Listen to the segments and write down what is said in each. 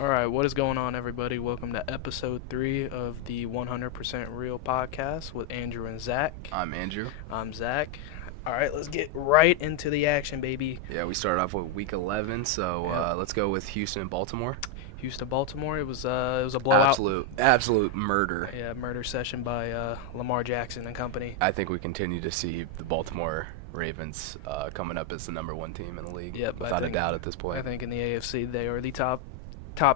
All right, what is going on, everybody? Welcome to episode 3 of the 100% Real podcast with Andrew and Zach. I'm Andrew. I'm Zach. All right, let's get right into the action, baby. Yeah, we started off with week 11, so Yep. let's go with Houston and Baltimore. Houston, Baltimore. It was a blowout. Absolute murder. Yeah, murder session by Lamar Jackson and company. I think we continue to see the Baltimore Ravens coming up as the number 1 team in the league, Yep, without a doubt at this point. I think in the AFC they are the top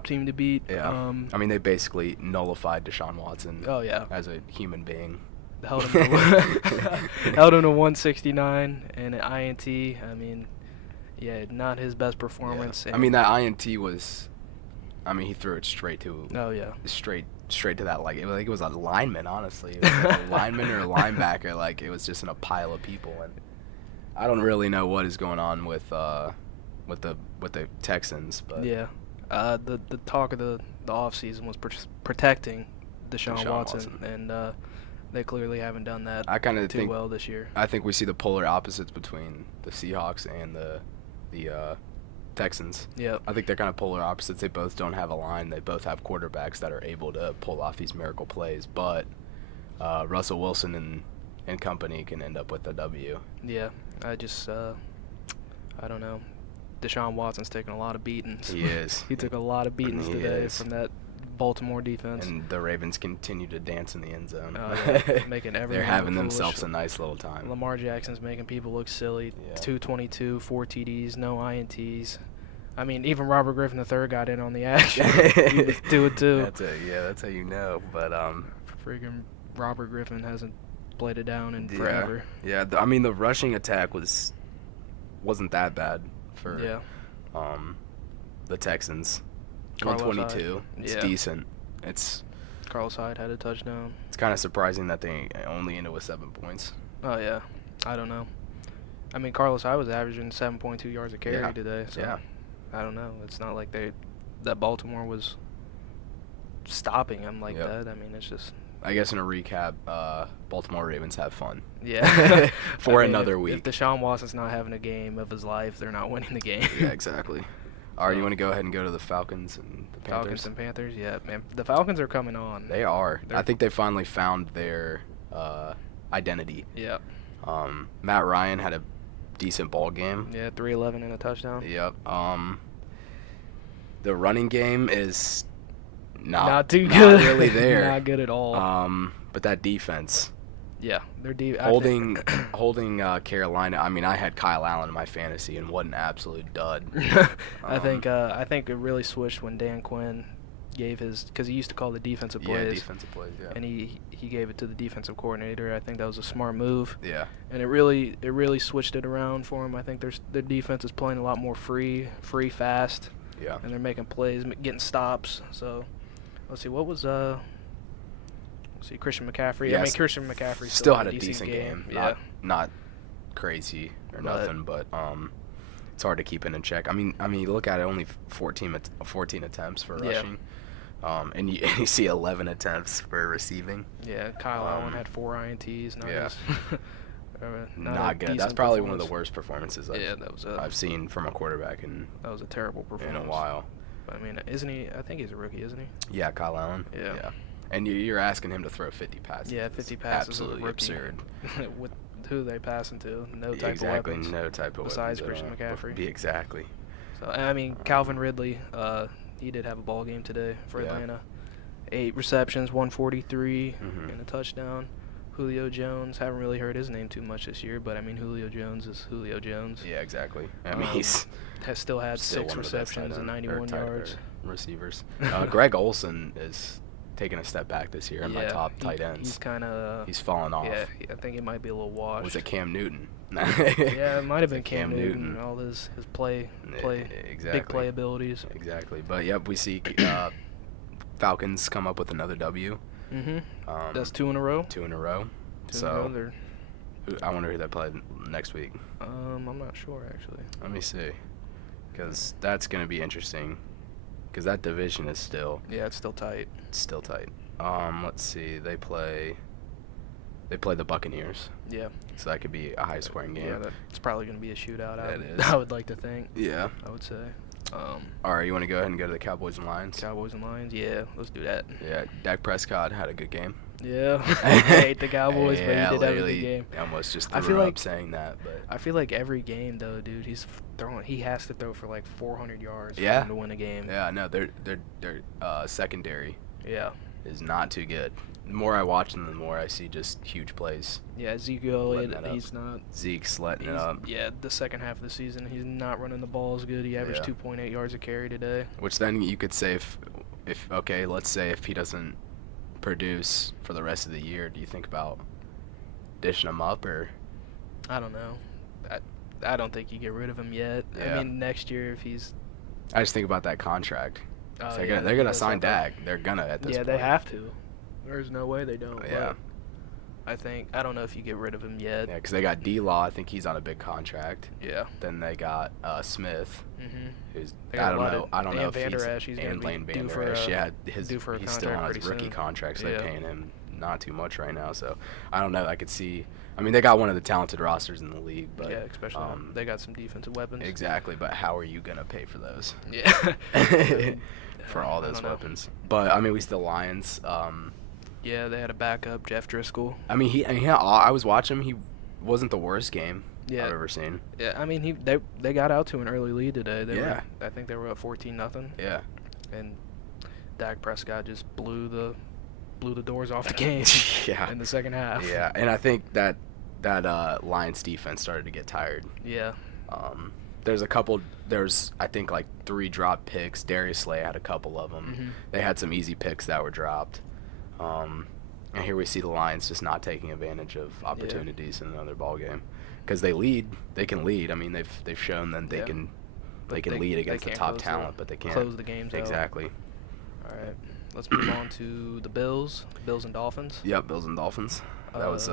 team to beat. Yeah. I mean, they basically nullified Deshaun Watson Oh yeah, as a human being. held him to 169 and an INT. I mean, yeah, not his best performance. Yeah. I mean, that INT was, he threw it straight to Oh yeah. straight to that, like it was a lineman, honestly. It was like a lineman or a linebacker. Like, it was just in a pile of people, and I don't really know what is going on with the Texans, but Yeah. The talk of the offseason was protecting Deshaun Watson, and they clearly haven't done that I kind of too think well this year. I think we see the polar opposites between the Seahawks and the Texans. Yep. I think they're kind of polar opposites. They both don't have a line. They both have quarterbacks that are able to pull off these miracle plays, but Russell Wilson and company can end up with a W. Yeah. I don't know. Deshaun Watson's taking a lot of beatings. He is. He took a lot of beatings He today is. from that Baltimore defense. And the Ravens continue to dance in the end zone. Yeah, making everyone They're having look themselves foolish. a nice little time. Lamar Jackson's making people look silly. Yeah. 222, 4 TDs, no INTs. I mean, even Robert Griffin III got in on the action. He was 2-2. That's how you know. But Freaking Robert Griffin hasn't played it down in forever. Yeah. The rushing attack wasn't that bad for Yeah. the Texans. Carlos 122. Hyde. It's Yeah. decent. It's Carlos Hyde had a touchdown. kind of surprising that they only ended with 7 points. Oh, yeah. I don't know. I mean, Carlos Hyde was averaging 7.2 yards a carry Yeah. today. So Yeah. I don't know. It's not like that Baltimore was stopping him like Yep. that. I mean, it's just... I guess in a recap, Baltimore Ravens have fun. Yeah. For I mean, another if week. Deshaun Watson's not having a game of his life, they're not winning the game. Yeah, exactly. All right, So- you want to go ahead and go to the Falcons and the Panthers? Falcons and Panthers, yeah, man. The Falcons are coming on. They are. They're- I think they finally found their identity. Yeah. Matt Ryan had a decent ball game. Yeah, 311 and a touchdown. Yep. The running game is Not too not good. really there. Not good at all. But that defense Yeah, they're deep. holding Carolina. I mean, I had Kyle Allen in my fantasy, and what an absolute dud. I think it really switched when Dan Quinn gave his, because he used to call the defensive Yeah, plays, defensive plays. Yeah. and he gave it to the defensive coordinator. I think that was a smart move, Yeah. and it really switched it around for him. I think their defense is playing a lot more free, fast, Yeah. and they're making plays, getting stops. So let's see, what was Christian McCaffrey. I mean, Yes. Christian McCaffrey Still had had a decent game. Yeah. Not crazy or But- nothing, but it's hard to keep it in check. I mean, you look at it, only 14 attempts for Yeah. rushing, and you see 11 attempts for receiving. Yeah, Kyle Allen had 4 INTs. Yeah. Not a Good. That's decent probably one of the performance. worst performances Yeah, that was I've seen from a quarterback in a terrible a performance. while. But, I mean, isn't he? I think he's a rookie, isn't he? Yeah, Kyle Allen. Yeah. And you're asking him to throw 50 passes. Yeah, It's 50 passes. as a Absolutely rookie. absurd. With who they passing to? No type Exactly, of weapons. no type of besides weapons Christian at all. McCaffrey. Exactly. So I mean, Calvin Ridley, he did have a ball game today for Yeah. Atlanta. 8 receptions, 143, Mhm. and a touchdown. Julio Jones, haven't really heard his name too much this year, but I mean, Julio Jones is Julio Jones. Yeah, exactly. I mean, Um, he's Has still had still 6 one of the best receptions tight and end- 91 or yards. receivers. Greg Olson is taking a step back this year in my top tight ends. He's kind of. He's fallen off. Yeah, I think he might be a little washed. Was it Cam Newton? Yeah, it might have been it Cam Cam Newton. Newton? All his play, Exactly. big play abilities. Exactly. But yep, we see Falcons come up with another W. Mhm. Um, That's 2 in a row. 2 in a row. Two in a row. So They're- I wonder who they play next week. I'm not sure actually. Let me see, because that's going to be interesting. Because that division is still Yeah, it's still tight. tight. Let's see. They play the Buccaneers, Yeah. so that could be a high-scoring game. Yeah, it's probably going to be a shootout. That I is. I would like to think. Yeah. I would say. All right, you want to go ahead and go to the Cowboys and Lions? Cowboys and Lions. Yeah, let's do that. Yeah, Dak Prescott had a good game. Yeah, I hate the Cowboys, but he did have a literally, good game. I almost just I threw feel up like- saying that, but I feel like every game though, dude, he has to throw for like 400 yards Yeah. for him to win a game. yeah, no, their secondary Yeah. is not too good. The more I watch them, the more I see just huge plays. Yeah, Ezekiel Letting Elliott, that up. he's not. Zeke's letting it up, Yeah, the second half of the season, he's not running the ball as good. He averaged Yeah. 2.8 yards a carry today. which then you could say if okay, let's say if he doesn't produce for the rest of the year, do you think about dishing him up or? I don't know. I don't think you get rid of him yet. Yeah. I mean, next year if he's. I just think about that contract. Oh, So yeah, they're gonna that's sign not bad. Dak. They're gonna at this Yeah, point. they have to. There's no way they don't. Yeah. but I don't know if you get rid of him yet. Yeah, because they got D-Law. I think he's on a big contract. Yeah. Then they got Smith, Mhm. who's They I got a don't lot know. of- I don't know and if Vander Esch, he's gonna and be Lane due Vander for Esch. a- Yeah, due for a he's still contract on his pretty rookie soon. contract, so Yeah. they're paying him not too much right now. So I don't know. I could see. I mean, they got one of the talented rosters in the league, but Yeah, especially they got some defensive weapons. exactly. But how are you gonna pay for those? Yeah. For all I those don't know. weapons. But I mean, we still Lions. Yeah, they had a backup, Jeff Driscoll. I mean, I was watching him. He wasn't the worst game Yeah. I've ever seen. Yeah, I mean they got out to an early lead today. Yeah. I think they were up 14-0, Yeah. and Dak Prescott just blew the doors off the game Yeah. in the second half. Yeah, and I think that Lions defense started to get tired. Yeah. There's I think like 3 drop picks. Darius Slay had a couple of them. Mhm. They had some easy picks that were dropped. And here we see the Lions just not taking advantage of opportunities in another ball game because they can lead. I mean they've shown that they Yeah. can But lead against the can't top close talent, but they can't close the games out. exactly. All right, let's move on to the Bills and Dolphins. Yep, Bills and Dolphins. That was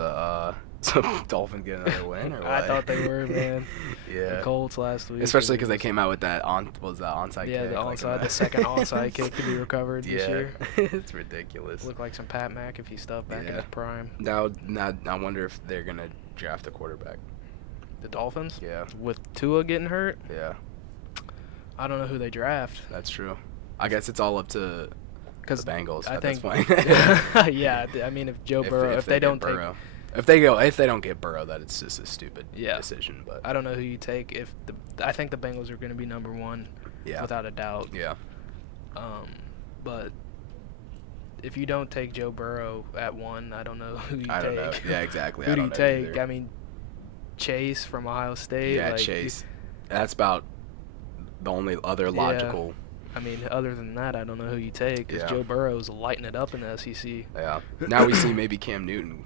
so Dolphins get another win or what? I thought they were, man. Yeah. The Colts last week. Especially because they came out with that onside Yeah, kick. the like, onside, the second onside kick to be recovered this Yeah, year. it's ridiculous. Looked like some Pat McAfee stuff back in Yeah. his prime. Now, I wonder if they're gonna draft a quarterback. The Dolphins? Yeah, With Tua getting hurt? yeah, I don't know who they draft. that's true. I guess it's all up to the Because Bengals I at this think, point. yeah, I mean, if Joe Burrow, if they don't take, if they don't get Burrow, that it's just a stupid Yeah. decision. But I don't know who you take. I think the Bengals are going to be number one, yeah, without a doubt. yeah, But if you don't take Joe Burrow at 1, I don't know who you take. I don't know. Yeah, exactly. Who I do don't you know take? either. I mean, Chase from Ohio State. Yeah, like, Chase. That's about the only other logical. I mean, other than that, I don't know who you take because Yeah. Joe Burrow's lighting it up in the SEC. Yeah. Now we see maybe Cam Newton.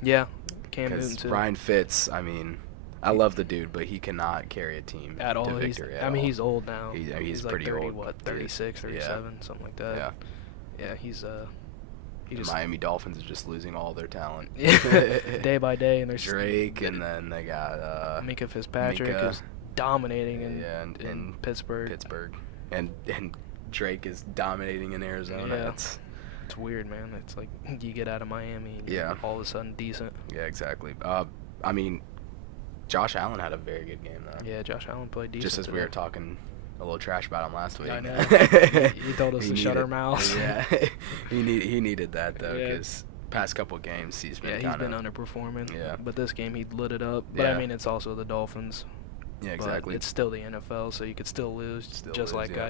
Yeah, Cam Newton Because too. Ryan Fitz, I mean, I love the dude, but he cannot carry a team At all. to He's, victory. I mean, he's old now. He's like pretty 30, old. What, 36, 37, something like that. Yeah. Yeah, he's he The just Miami Dolphins are just losing all their talent. day by day, and there's Drake, and then they got Minka Fitzpatrick Minka. who's dominating in, Yeah, in Pittsburgh. Pittsburgh, and Drake is dominating in Arizona. Yeah. It's weird, man. It's like you get out of Miami, and Yeah. you're all of a sudden decent. yeah, exactly. I mean, Josh Allen had a very good game though. Yeah, Josh Allen played decent. Just as we today. were talking a little trash about him last week. I know. He told us He to shut our needed- mouths. Yeah, he needed that though, Yeah. because past couple games he's been Yeah, he's kinda, been underperforming. Yeah. But this game he lit it up. But Yeah. I mean, it's also the Dolphins. Yeah, But exactly. it's still the NFL, so you could still lose. Still just lose, like yeah.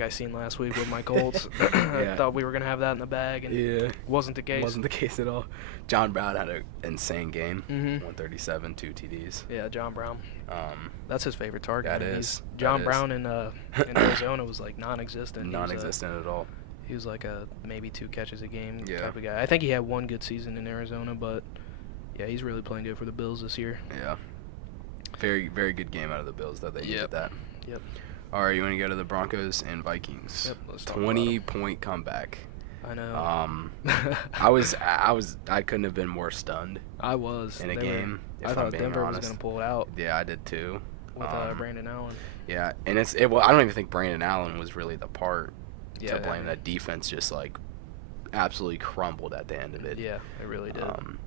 I seen last week with my Colts. I Yeah. thought we were gonna have that in the bag, and Yeah. wasn't the case. Wasn't the case at all. John Brown had an insane game. Mhm. 137, 2 TDs. Yeah, John Brown. Um, That's his favorite target. That man. is. John That is. Brown in Arizona was like non-existent. He was, non-existent at all. He was like a maybe 2 catches a game Yeah. type of guy. I think he had one good season in Arizona, but yeah, he's really playing good for the Bills this year. Yeah. Very, very good game out of the Bills, though. They Yep. needed that. Yep. All right, you want to go to the Broncos and Vikings? Yep, let's talk about 20-point comeback. I know. I couldn't have been more stunned I was in a They were- game. I if thought I'm being Denver was honest. gonna pull it out Yeah, I did too. with Um, Brandon Allen. Yeah, and well, I don't even think Brandon Allen was really the part Yeah, to blame. That defense just like absolutely crumbled at the end of it. Yeah, it really did.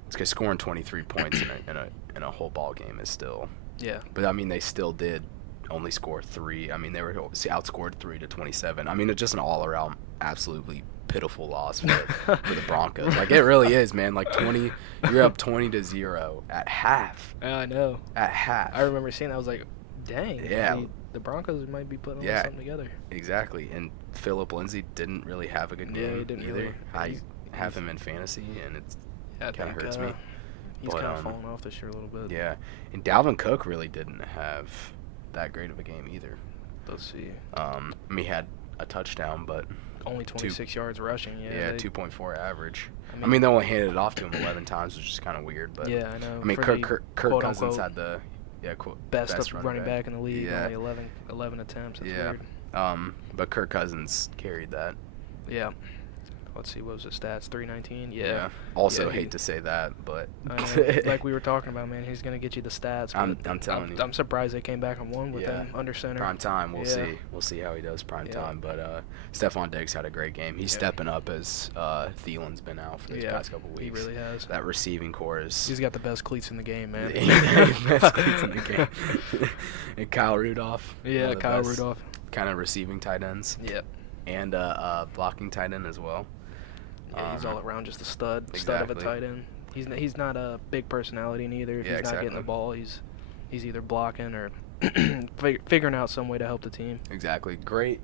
It's because scoring 23 points in a whole ball game is still. Yeah. But I mean, they still did only score 3. I mean, they were outscored 3-27. I mean, it's just an all-around absolutely pitiful loss for the Broncos. Like, it really is, man. Like, you're up 20-0 at half. I know. At half. I remember seeing that. I was like, dang. Yeah. The Broncos might be putting something together. Exactly. And Philip Lindsay didn't really have a good game he didn't either. really. I have him in fantasy, and it kind of hurts me. He's kind of fallen off this year a little bit. Yeah. And Dalvin Cook really didn't have that great of a game either. Let's see. I mean, he had a touchdown, but only 26 yards rushing. Yeah, 2.4 average. I mean, they only handed it off to him 11 times, which is kind of weird. But yeah, I know. I mean, Kirk Cousins had the best running back in the league. Yeah. Only 11 attempts. That's weird. But Kirk Cousins carried that. Yeah. Let's see, what was his stats? 319. Yeah. Also, hate to say that, but like we were talking about, man, he's gonna get you the stats. I'm telling you. I'm surprised they came back and won with them under center. Prime time. We'll see. We'll see how he does prime time. But Stephon Diggs had a great game. He's stepping up as Thielen's been out for these past couple weeks. He really has. That receiving core is. He's got the best cleats in the game, man. Best cleats in the game. And Kyle Rudolph. Yeah, Kyle Rudolph. Kind of receiving tight ends. Yep. And blocking tight end as well. Yeah, he's all around just a stud of a tight end. He's not a big personality neither. If he's not getting the ball, he's either blocking or figuring out some way to help the team. Exactly.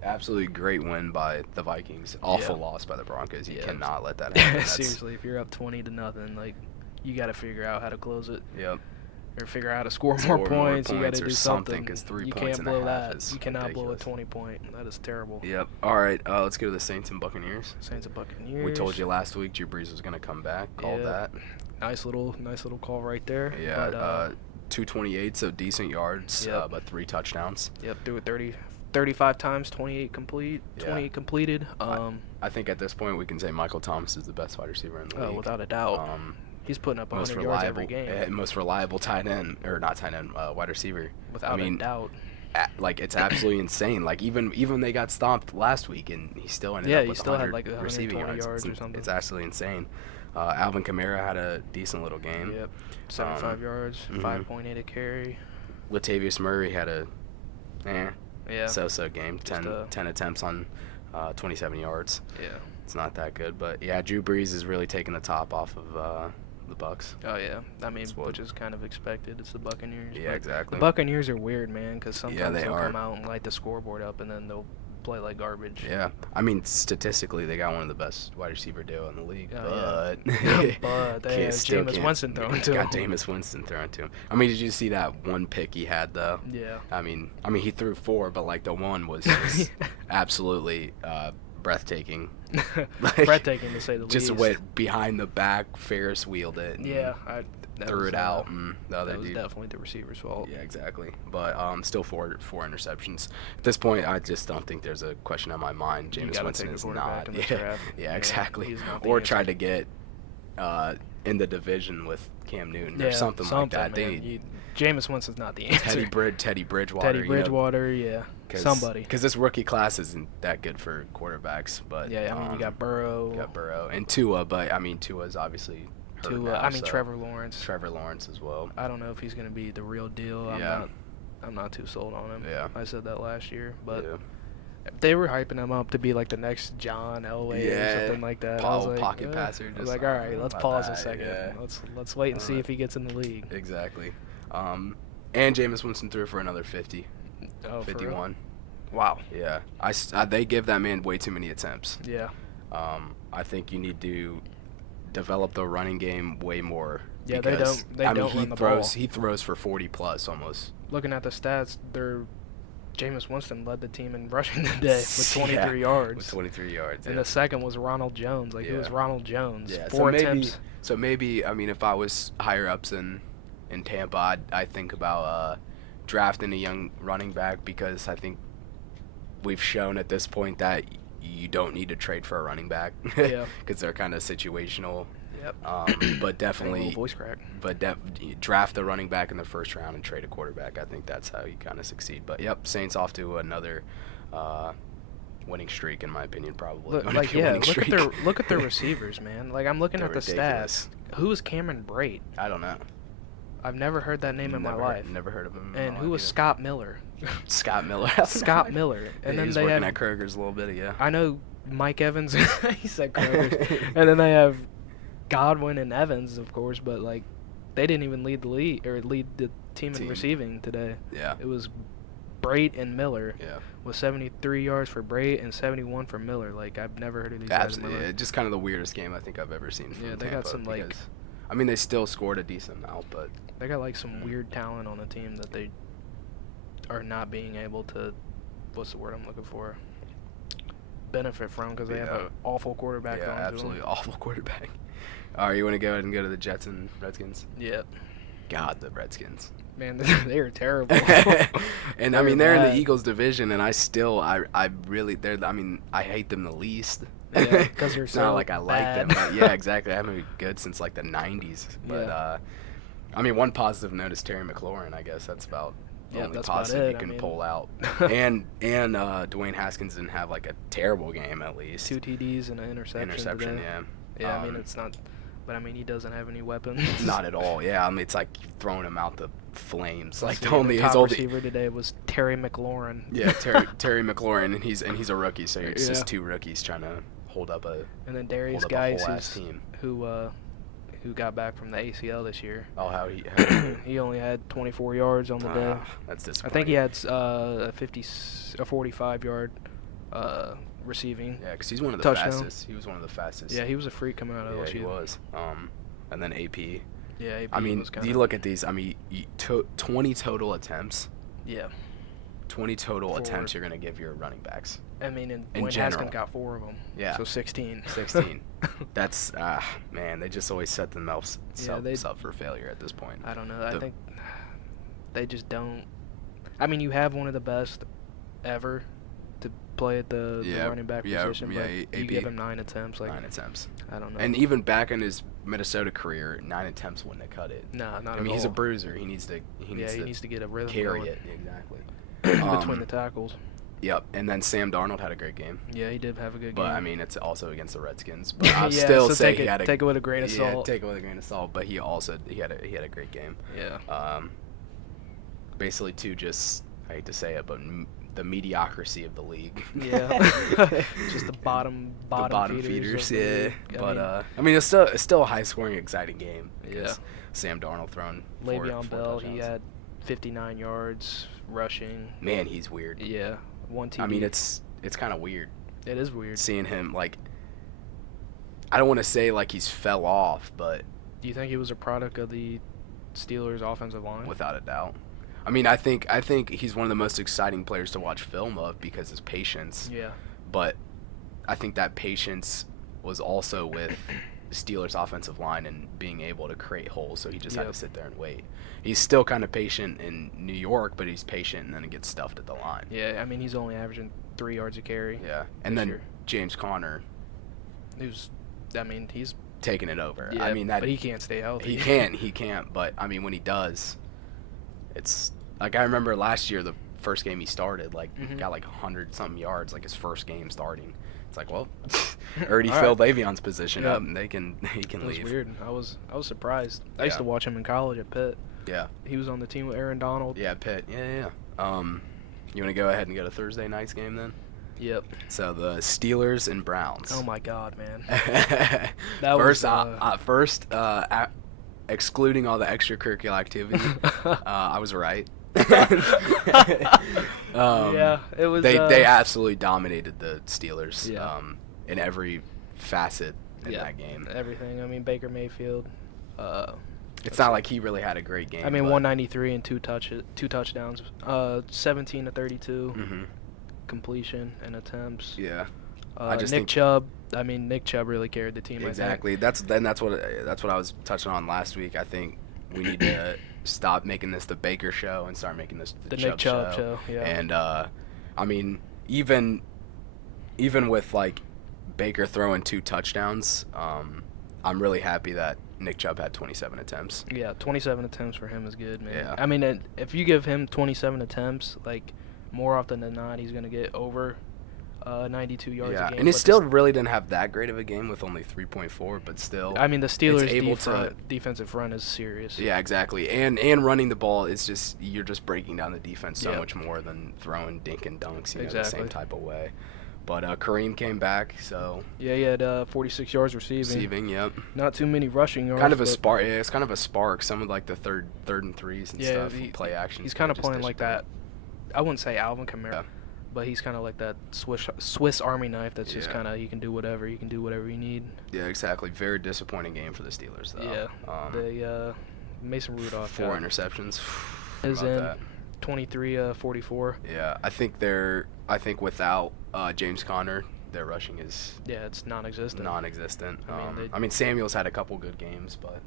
Absolutely great win by the Vikings. Awful loss by the Broncos. You cannot let that happen. Seriously, if you're up 20-0, like, you got to figure out how to close it. Yep. Or figure out how to score more points. You got to do something. Because 3 you points can't blow that. You cannot blow a 20-point. That is terrible. Yep. All right. Let's go to the Saints and Buccaneers. Saints and Buccaneers. We told you last week Drew Brees was going to come back. Called that. Nice little call right there. Yeah. 228, so decent yards, but 3 touchdowns. Yep. Threw it 35 times, 28 completed. I think at this point we can say Michael Thomas is the best wide receiver in the league. Oh, without a doubt. He's putting up 100 yards every game. Most reliable wide receiver. Without a doubt. Like, it's absolutely insane. Like, even they got stomped last week, and he still ended up with 100 had like receiving yards or something. It's absolutely insane. Alvin Kamara had a decent little game. Yep. 75 yards, 5.8 a carry. Latavius Murray had a so-so game. 10 attempts on 27 yards. Yeah. It's not that good, but Drew Brees is really taking the top off of the Bucs. Oh yeah, I mean, which is kind of expected. It's the Buccaneers. Yeah, exactly. The Buccaneers are weird, man, because sometimes they'll are. come out and light the scoreboard up, and then they'll play like garbage. Yeah, I mean, statistically, they got one of the best wide receiver duo in the league, but they have Jameis Winston throwing to him. Got Jameis Winston throwing to him. I mean, did you see that one pick he had though? Yeah. I mean, he threw 4, but like the one was just absolutely breathtaking. Breathtaking to say the least. Just went behind the back, Ferris wheeled it. Threw it out, and the other dude. That was dude. Definitely the receiver's fault. Yeah, exactly. But still four interceptions. At this point, I just don't think there's a question on my mind. Jameis Winston is not. Yeah, exactly. Or tried to get in the division with Cam Newton or something like that. Jameis Winston's not the answer. Teddy Bridgewater. Somebody. Because this rookie class isn't that good for quarterbacks. But I mean, you got Burrow. And Tua, but I mean, Tua's obviously hurt now, Trevor Lawrence. Trevor Lawrence as well. I don't know if he's going to be the real deal. I'm not too sold on him. Yeah. I said that last year, but they were hyping him up to be like the next John Elway or something like that. Pocket passer. I was like, all right, let's pause a second. Let's wait and see if he gets in the league. Exactly. And Jameis Winston threw for another 50. 51. Wow. Yeah. They give that man way too many attempts. Yeah. I think you need to develop the running game way more. Yeah, they don't run the ball. He throws for 40 plus almost. Looking at the stats, Jameis Winston led the team in rushing today with 23 yards. With 23 yards. And the second was Ronald Jones. It was Ronald Jones. Yeah. 4 attempts. So maybe I mean, if I was higher ups in Tampa, I'd think about drafting a young running back, because I think we've shown at this point that you don't need to trade for a running back. Because they're kind of situational. Yep. But definitely voice crack. But draft the running back in the first round and trade a quarterback. I think that's how you kind of succeed. But Saints off to another winning streak, in my opinion, probably. Look at their receivers, man. Like, I'm looking at the stats. Who is Cameron Brate? I don't know. I've never heard that name in my life. Never heard of him. And who was Scott Miller? Scott Miller. Scott Miller. And yeah, then he's working at Kroger's a little bit, yeah. I know Mike Evans. He said Kroger's. And then they have Godwin and Evans, of course, but like they didn't even lead the team in receiving today. Yeah. It was Brait and Miller. Yeah. With 73 yards for Brait and 71 for Miller. Like I've never heard of these guys. Yeah, just kind of the weirdest game I think I've ever seen from Tampa. They got some like. I mean, they still scored a decent amount, but they got like some weird talent on the team that they are not being able to. What's the word I'm looking for? Benefit from, because they have an awful quarterback. Yeah, absolutely awful quarterback. All right, you want to go ahead and go to the Jets and Redskins? Yeah. God, the Redskins. Man, they are terrible. And I mean, they're in the Eagles division, and I really, I hate them the least. Yeah, because you're it's so not like I like them. But yeah, exactly. I haven't been good since like the 90s. But I mean, one positive note is Terry McLaurin. I guess that's about the only positive you can pull out. and Dwayne Haskins didn't have like a terrible game at least. 2 TDs and an interception. Today. Yeah. Yeah, I mean it's not. But I mean, he doesn't have any weapons. Not at all. Yeah, I mean it's like throwing him out the flames. Like the only top receiver today was Terry McLaurin. Yeah, Terry McLaurin, and he's a rookie, so it's just 2 rookies trying to hold up a. And then Darius Geis, who got back from the ACL this year. Oh, how he only had 24 yards on the day. That's disappointing. I think he had a 45-yard receiving. Yeah, because he's one of the fastest. He was one of the fastest. Yeah, he was a freak coming out of LSU. He was. And then AP. Yeah, AP. I mean, you look at these. I mean, 20 total attempts. Yeah. 20 total attempts you're gonna give your running backs. I mean, and Dwayne Haskins got 4 of them. Yeah. So 16. 16. That's man, they just always set themselves up for failure at this point. I don't know. I think they just don't. I mean, you have one of the best ever to play at the running back position, but you give him 9 attempts. 9 attempts. I don't know. And even back in his Minnesota career, 9 attempts wouldn't have cut it. No, not at all. I mean, he's a bruiser. He needs to get a rhythm carry going. it. Exactly. Between the tackles. Yep, and then Sam Darnold had a great game. Yeah, he did have a good game. But I mean, it's also against the Redskins. But I'll still say take it with a grain of salt. Yeah, take it with a grain of salt. But he had a great game. Yeah. Basically, I hate to say it, but the mediocrity of the league. Yeah. Just the bottom feeders. Yeah. But I mean, it's still a high scoring, exciting game. Yeah. Sam Darnold throwing. Le'Veon Bell, he had 59 yards rushing. Man, he's weird. Yeah. 1 TD. I mean, it's kind of weird. It is weird. Seeing him, like, I don't want to say like he's fell off, but. Do you think he was a product of the Steelers' offensive line? Without a doubt. I mean, I think he's one of the most exciting players to watch film of because his patience. Yeah. But I think that patience was also with the Steelers' offensive line and being able to create holes, so he just had to sit there and wait. He's still kind of patient in New York, but he's patient and then it gets stuffed at the line. Yeah, I mean, he's only averaging 3 yards a carry. Yeah, and then James Conner. He's taking it over. Yeah, I mean, but he can't stay healthy. He can't, but I mean, when he does, it's like I remember last year, the first game he started, like, got like 100-something yards, like his first game starting. It's like, well, already filled Le'Veon's position up, and he can leave. It was weird. I was surprised. I used to watch him in college at Pitt. Yeah. He was on the team with Aaron Donald. Yeah, Pitt. Yeah. You want to go ahead and go to Thursday night's game then? Yep. So the Steelers and Browns. Oh my God, man. Excluding all the extracurricular activity, I was right. Yeah, it was. They absolutely dominated the Steelers. In every facet in that game. Everything. I mean, Baker Mayfield. It's not like he really had a great game. I mean, 193 and 2 touchdowns. 17 to 32 completion and attempts. Yeah. Nick Chubb. I mean, Nick Chubb really carried the team. Exactly. That's what I was touching on last week. I think we need to stop making this the Baker show and start making this the Nick Chubb show. Yeah. And I mean, even with like Baker throwing 2 touchdowns, I'm really happy that Nick Chubb had 27 attempts. Yeah, 27 attempts for him is good, man. Yeah. I mean, if you give him 27 attempts, like more often than not, he's gonna get over 92 yards a game. And it still really didn't have that great of a game with only 3.4, but still. I mean, the Steelers' defensive front is serious. Yeah, exactly. And running the ball is just, you're just breaking down the defense so much more than throwing dink and dunks, the same type of way. But Kareem came back, so. Yeah, he had 46 yards receiving. Yep. Not too many rushing yards. Kind of a spark. Yeah, it's kind of a spark. Some of like the third and threes and stuff. Play action. He's kind of playing like that. I wouldn't say Alvin Kamara. Yeah. But he's kind of like that Swiss Army knife that's just kind of, you can do whatever you need. Yeah, exactly. Very disappointing game for the Steelers, though. Yeah. Mason Rudolph. 4 interceptions. Is in 23-44. Yeah, I think without James Conner, their rushing is. Yeah, it's non-existent. I mean, Samuel's had a couple good games, but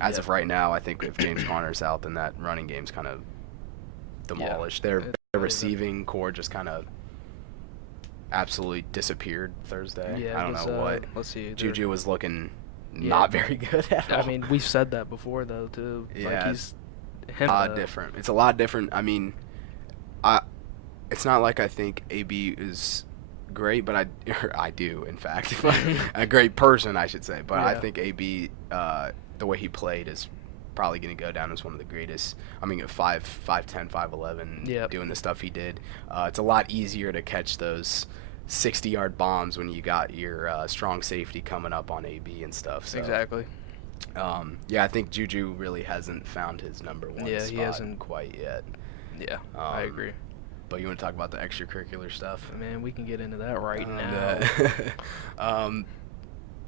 as of right now, I think if James Conner's out, then that running game's kind of demolished. Their receiving core just kind of absolutely disappeared Thursday. Yeah, I don't know what. Let's see. Juju was looking not very good at all. I mean, we've said that before, though, too. Yeah, like he's a lot different. It's a lot different. I mean, it's not like I think AB is great, but I do, in fact. A great person, I should say. But I think AB, the way he played is probably going to go down as one of the greatest. I mean, 5'10", 5'11", doing the stuff he did. It's a lot easier to catch those 60-yard bombs when you got your strong safety coming up on AB and stuff. So, exactly. I think Juju really hasn't found his number one spot he hasn't quite yet. Yeah, I agree. But you want to talk about the extracurricular stuff? Man, we can get into that right now.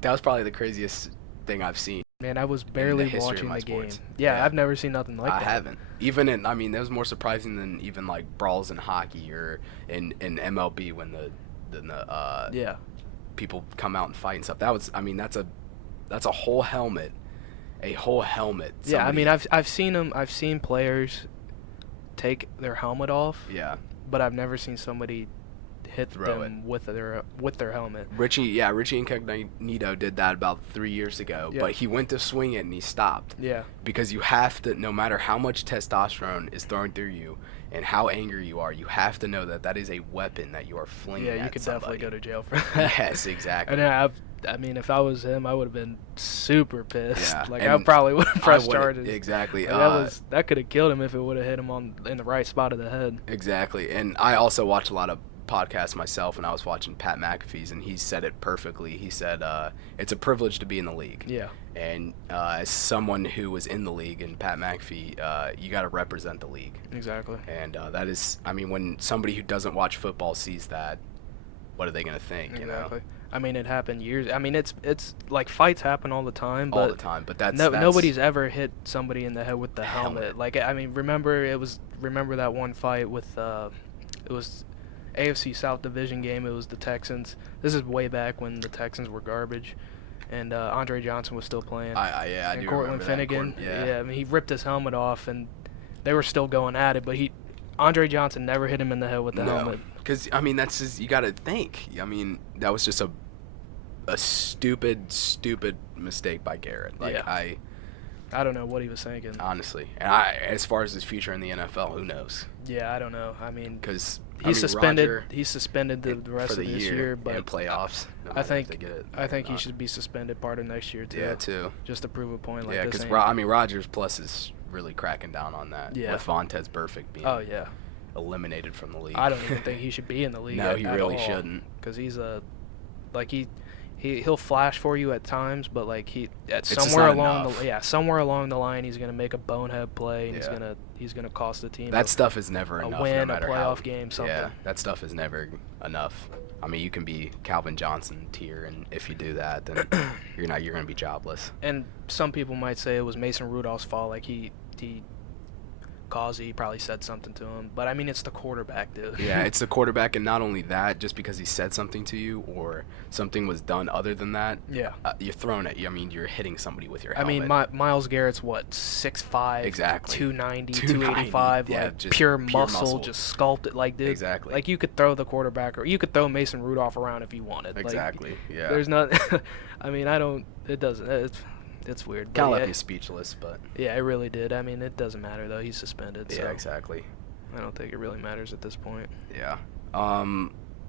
That was probably the craziest thing I've seen. Man, I was barely watching the game. Yeah, I've never seen nothing like that. I haven't. Even in, I mean, that was more surprising than even like brawls in hockey or in MLB when the people come out and fight and stuff. That was, I mean, that's a whole helmet. A whole helmet. Yeah, I mean, I've seen players take their helmet off. Yeah. But I've never seen somebody hit them with their helmet. Richie Incognito did that about 3 years ago, but he went to swing it and he stopped. Yeah. Because you have to, no matter how much testosterone is thrown through you and how angry you are, you have to know that that is a weapon that you are flinging at somebody. Yeah, you could definitely go to jail for that. Yes, exactly. And I mean, if I was him, I would have been super pissed. Yeah. Like, I probably would have pressed charges. Exactly. Like, that could have killed him if it would have hit him in the right spot of the head. Exactly. And I also watch a lot of podcasts myself, and I was watching Pat McAfee's, and he said it perfectly. He said, it's a privilege to be in the league. Yeah. And as someone who was in the league, and Pat McAfee, you got to represent the league. Exactly. And that is, I mean, when somebody who doesn't watch football sees that, what are they going to think, you know? I mean, it happened years. I mean, it's like fights happen all the time. But all the time, but that's nobody's ever hit somebody in the head with the helmet. Like, I mean, remember that one fight with it was AFC South Division game. It was the Texans. This is way back when the Texans were garbage, and Andre Johnson was still playing. I do Cortland remember Finnegan. Yeah, I mean, he ripped his helmet off, and they were still going at it, but Andre Johnson never hit him in the head with the helmet. Because, I mean, that's just, you got to think. I mean, that was just a stupid mistake by Garrett. Like, I don't know what he was thinking. Honestly. And as far as his future in the NFL, who knows? Yeah, I don't know. I mean, because he's suspended the rest of this year, but and playoffs. I think he should be suspended part of next year too. Yeah, too. Just to prove a point. Like, yeah, because Rodgers Plus is really cracking down on that. Yeah. With Vontaze Burfict being eliminated from the league. I don't even think he should be in the league. No, he really shouldn't. Because he's he'll flash for you at times, but like somewhere along the line he's gonna make a bonehead play and he's gonna cost the team that stuff is never enough. A win, no matter a playoff game, something. Yeah, that stuff is never enough. I mean, you can be Calvin Johnson tier, and if you do that, then you're gonna be jobless. And some people might say it was Mason Rudolph's fault. Like he probably said something to him, but I mean, it's the quarterback, dude. Yeah, it's the quarterback, and not only that, just because he said something to you or something was done other than that, you're throwing it. I mean, you're hitting somebody with your helmet. I mean, Myles Garrett's what, 6'5", exactly, 290, 285, yeah, like pure muscle, just sculpted, like dude. Exactly. Like you could throw the quarterback, or you could throw Mason Rudolph around if you wanted. Exactly. Like, yeah. There's not. I mean, it doesn't. It's weird. Kind of left me speechless, but... Yeah, it really did. I mean, it doesn't matter, though. He's suspended, Yeah, exactly. I don't think it really matters at this point. Yeah.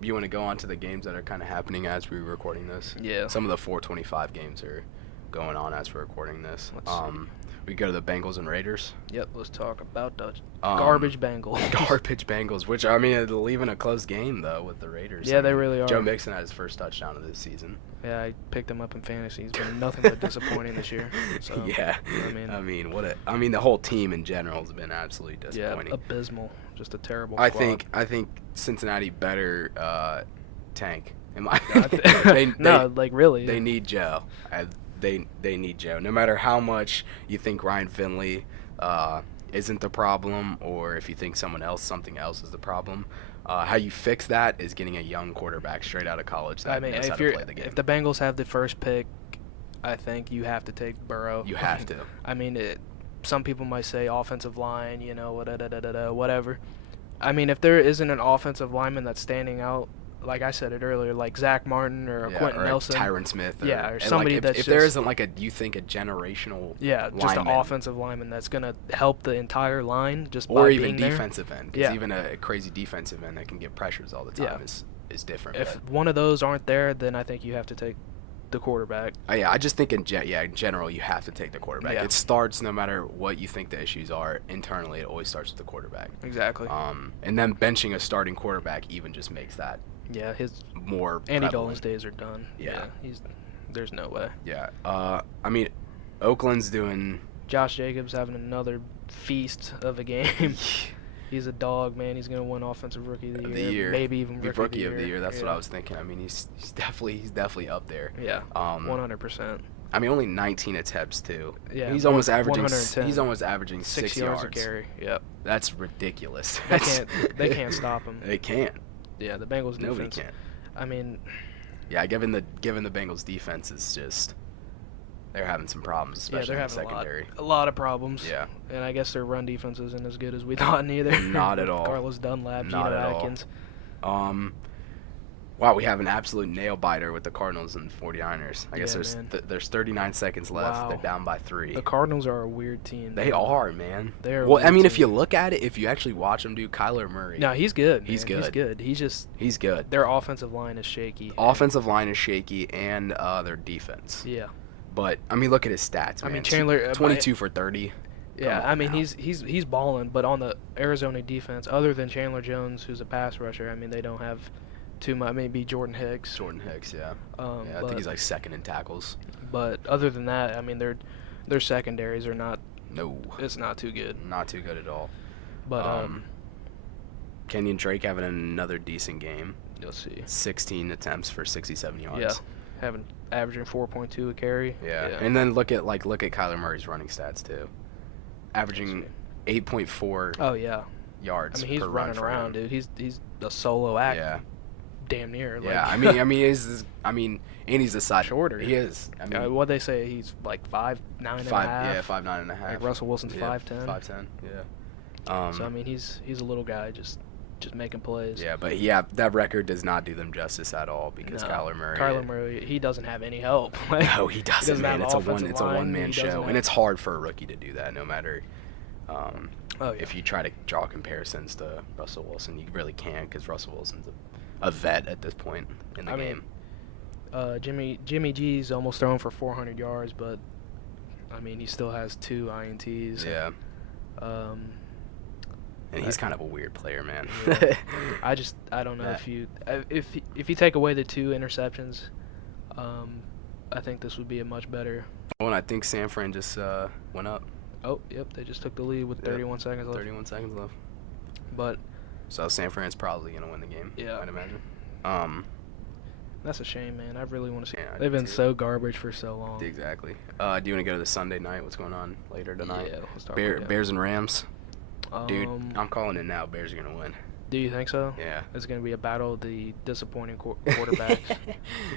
you want to go on to the games that are kind of happening as we're recording this? Yeah. Some of the 425 games are going on as we're recording this. Let's see. We go to the Bengals and Raiders. Yep, let's talk about the Um, garbage Bengals. Garbage Bengals, which, I mean, they're leaving a close game, though, with the Raiders. Yeah, I they mean, really are. Joe Mixon had his first touchdown of this season. Yeah, I picked him up in fantasy. He's been nothing but disappointing this year. So, Yeah. I mean, the whole team in general has been absolutely yeah, disappointing. abysmal. Just a terrible I squad. think Cincinnati better tank. In my No, like really. They need Joe. They need Joe. No matter how much you think Ryan Finley isn't the problem, or if you think something else is the problem, how you fix that is getting a young quarterback straight out of college that I mean, knows how to play the game. if the Bengals have the first pick, I think you have to take Burrow. You have to. I mean, some people might say offensive line, whatever. I mean, if there isn't an offensive lineman that's standing out, like I said it earlier, like Zach Martin or Quentin or Nelson. Tyron Smith. Or and somebody like that's if there just- isn't like a generational just an lineman, offensive lineman that's going to help the entire line just or by even being there. defensive end, because Yeah. even a crazy defensive end that can get pressures all the time is different. If but- one of those aren't there, then I think you have to take the quarterback. Yeah, I just think in general you have to take the quarterback. Yeah. It starts no matter what you think the issues are internally. It always starts with the quarterback. Exactly. And then benching a starting quarterback even just makes that Yeah, his more Andy prevalent. Dalton's days are done. Yeah. There's no way. Yeah. I mean, Oakland's doing. Josh Jacobs having another feast of a game. He's a dog, man. He's gonna win Offensive Rookie of the year. Maybe even Rookie of the year. That's what I was thinking. I mean, he's definitely up there. Yeah. 100%. I mean, only 19 attempts too. Yeah. He's almost averaging. 110. He's almost averaging 6 yards a carry. Yep. That's ridiculous. They can't stop him. They can't. Yeah, the Bengals Nobody defense. can. I mean, yeah, given the Bengals defense is just they're having some problems, especially they're in the having secondary. a lot of problems. Yeah. And I guess their run defense isn't as good as we thought neither. Not at all. Carlos Dunlap, Not Geno at all. Atkins. Wow, we have an absolute nail biter with the Cardinals and 49ers. I guess Yeah, there's 39 seconds left. Wow. They're down by 3. The Cardinals are a weird team. They are, man. They're a Well, I weird mean, if you team. look at it, if you actually watch them do, Kyler Murray. No, he's good. He's man. good. He's just He's good. their offensive line is shaky. Offensive line is shaky, and their defense. Yeah. But I mean, look at his stats. I Man. mean, Chandler 22 for 30. Yeah, Come I on mean now. he's balling, but on the Arizona defense, other than Chandler Jones, who's a pass rusher, I mean they don't have too much. Maybe Jordan Hicks. Jordan Hicks, yeah. Yeah, I think he's like second in tackles. But other than that, I mean their secondaries are not. No, It's not too good. not too good at all. But Kenyon Drake having another decent game. you'll see. 16 attempts for 67 yards. Yeah, averaging 4.2 a carry. Yeah. And then look at Kyler Murray's running stats too. Averaging 8.4 Oh yeah. yards. I mean he's per running run for around, him. dude. He's a solo act. Yeah. Damn near. Like, Yeah. And he's the side. Shorter. He is. I mean, what they say, he's like 5'9" and a half. 5'9" and a half. Like Russell Wilson's 5'10". 5'10". Yeah. So I mean he's a little guy just making plays. Yeah, but that record does not do them justice at all because No. Kyler Murray. He doesn't have any help. No, he doesn't, man. have It's a offensive line, one man he doesn't show, have- and it's hard for a rookie to do that. No matter Oh, yeah. if you try to draw comparisons to Russell Wilson, you really can't because Russell Wilson's a vet at this point in the I mean, game. Jimmy G's almost thrown for 400 yards, but I mean he still has 2 INTs. Yeah, Um, and he's kind of a weird player, man. Yeah. I don't know if you take away the 2 interceptions, I think this would be a much better. Oh, and I think San Fran just went up. Oh, yep, they just took the lead with 31 seconds left. 31 seconds left. But So San Fran's probably gonna win the game. Yeah. I'd imagine. that's a shame, man. I really want to see. Yeah, I They've do been too. so garbage for so long. Exactly. Do you want to go to the Sunday night? What's going on later tonight? Yeah, let's talk about that. Bears and Rams. Dude, Um, I'm calling it now. Bears are gonna win. Do you think so? Yeah. It's going to be a battle of the disappointing quarterbacks.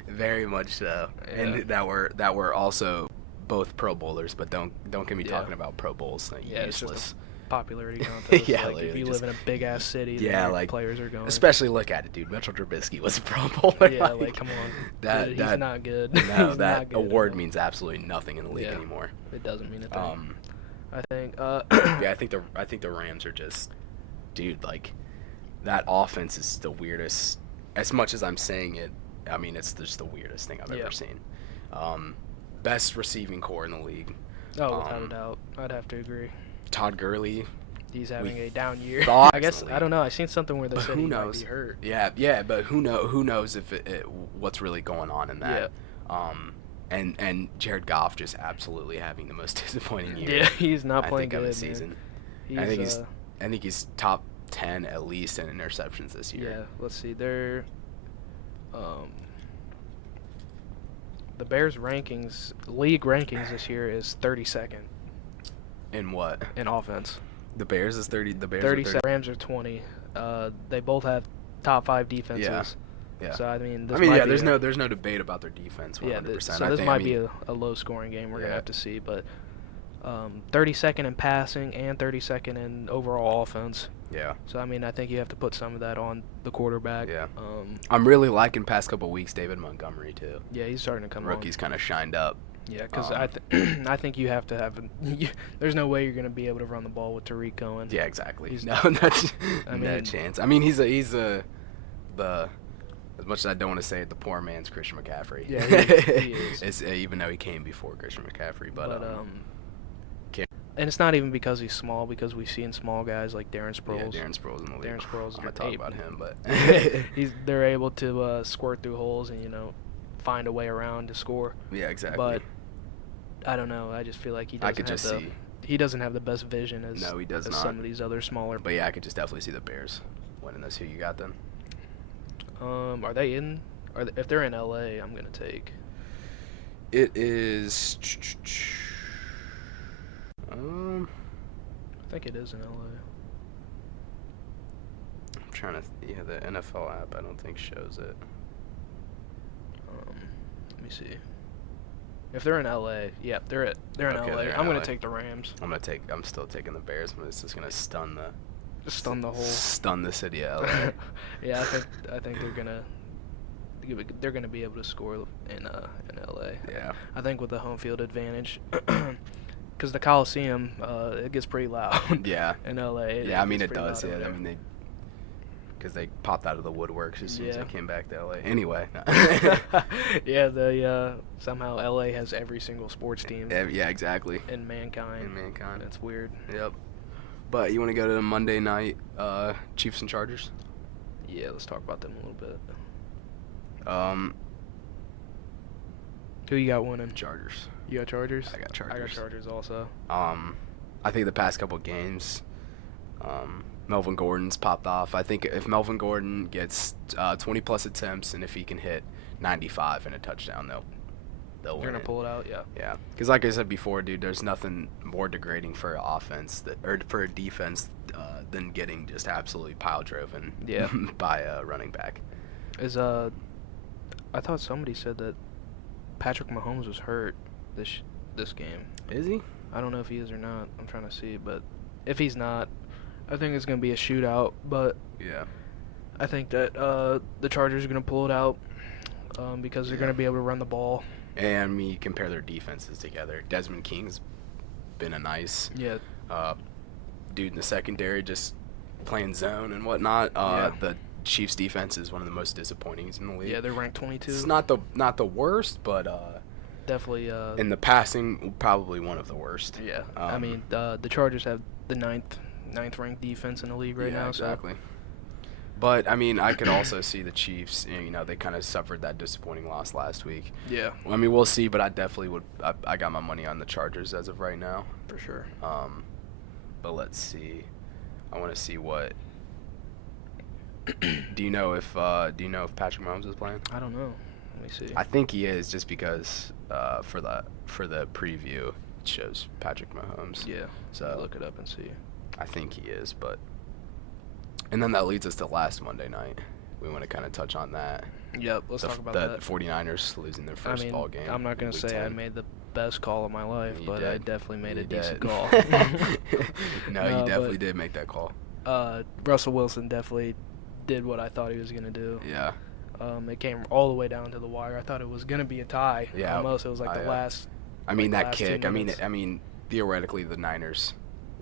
Very much so. Yeah. And that were also both Pro Bowlers, but don't get me Yeah. talking about Pro Bowls. Like, Yeah, it's just useless. Popularity contest. Yeah, like if literally you just- live in a big ass city, Yeah, then like, players are going. Especially look at it, dude. Mitchell Trubisky was a Pro Bowler. Yeah, like come on. That Dude, that he's not good. No, He's that not good at award all. means absolutely nothing in the league Yeah. anymore. It doesn't mean a thing. I think. Yeah, I think the Rams are just, dude, like, that offense is the weirdest as much as I'm saying it, I mean, it's just the weirdest thing I've ever seen. Best receiving core in the league. Oh, without a doubt. I'd have to agree. Todd Gurley. He's having a down year. I guess, I don't know. I seen something where they said he might be hurt. Yeah, but who knows if what's really going on in that. Yeah. And Jared Goff just absolutely having the most disappointing year. Yeah, he's not playing good of the season. I think he's top 10 at least in interceptions this year. Yeah, let's see. They're the Bears rankings, league rankings this year is 32nd. In what? In offense. The Bears is 30. The Bears 30. are 30. Rams are 20. They both have top 5 defenses. Yeah. So I mean, there's no debate about their defense. 100%. Yeah. So this might be a low-scoring game. We're gonna have to see, but 32nd in passing and 32nd in overall offense. Yeah. So I mean, I think you have to put some of that on the quarterback. Yeah. I'm really liking past couple weeks David Montgomery too. Yeah, he's starting to come on. Rookie's kind of shined up. Yeah, because I think you have to have there's no way you're going to be able to run the ball with Tariq Cohen. Yeah, exactly. He's no chance. I mean, he's the as much as I don't want to say it, the poor man's Christian McCaffrey. Yeah, he is. Even though he came before Christian McCaffrey, but and it's not even because he's small, because we've seen small guys like Darren Sproles. Yeah, Darren Sproles in the league. Darren Sproles. I'm gonna talk about him, but they're able to squirt through holes and find a way around to score. Yeah, exactly. But I don't know. I just feel like he doesn't have the best vision as he does not. Some of these other smaller. But yeah, I could just definitely see the Bears winning this. Who you got then? Are they in? If they're in LA, I'm gonna take. It is. I think it is in LA. I'm trying to. Yeah, the NFL app I don't think shows it. Let me see. If they're in LA, yeah, they're in LA. I'm gonna take the Rams. I'm still taking the Bears. It's just gonna stun the city of LA. Yeah, I think they're gonna be able to score in LA. Yeah. I think with the home field advantage, because the Coliseum it gets pretty loud. Yeah. In LA. Yeah, I mean it does. Yeah, I mean because they popped out of the woodworks as soon as they came back to LA. Anyway. Yeah, somehow LA has every single sports team. Yeah, exactly. In mankind. That's weird. Yep. But you want to go to the Monday night Chiefs and Chargers? Yeah, let's talk about them a little bit. Who you got winning? Chargers. You got Chargers? I got Chargers. I got Chargers also. I think the past couple games, Melvin Gordon's popped off. I think if Melvin Gordon gets 20-plus attempts and if he can hit 95 and a touchdown, they'll win. They're going to pull it out, yeah. Yeah, because like I said before, dude, there's nothing more degrading for an offense or for a defense than getting just absolutely pile-driven by a running back. I thought somebody said that Patrick Mahomes was hurt this game. Is he? I don't know if he is or not. I'm trying to see, but if he's not, I think it's going to be a shootout, but yeah, I think that the Chargers are going to pull it out because they're going to be able to run the ball. And you compare their defenses together. Desmond King's been a nice dude in the secondary, just playing zone and whatnot. The Chiefs' defense is one of the most disappointing in the league. Yeah, they're ranked 22. It's not the worst, but definitely. In the passing, probably one of the worst. Yeah, I mean the Chargers have the ninth ranked defense in the league right now. Exactly. So. But I mean, I could also see the Chiefs. They kind of suffered that disappointing loss last week. Yeah. I mean, we'll see, but I definitely would. I got my money on the Chargers as of right now. For sure. But let's see. I want to see what. Do you know if Patrick Mahomes is playing? I don't know. Let me see. I think he is, just because for the preview it shows Patrick Mahomes. Yeah. So look it up and see. I think he is, but. And then that leads us to last Monday night. We want to kind of touch on that. Yep, let's talk about that. The 49ers losing their first ball game. I'm not going to say 10. I made the best call of my life, but I definitely made a decent call. No, you definitely did make that call. Russell Wilson definitely did what I thought he was going to do. Yeah. It came all the way down to the wire. I thought it was going to be a tie. Yeah. Almost. It was like the last. I mean, that kick. I mean, theoretically, the Niners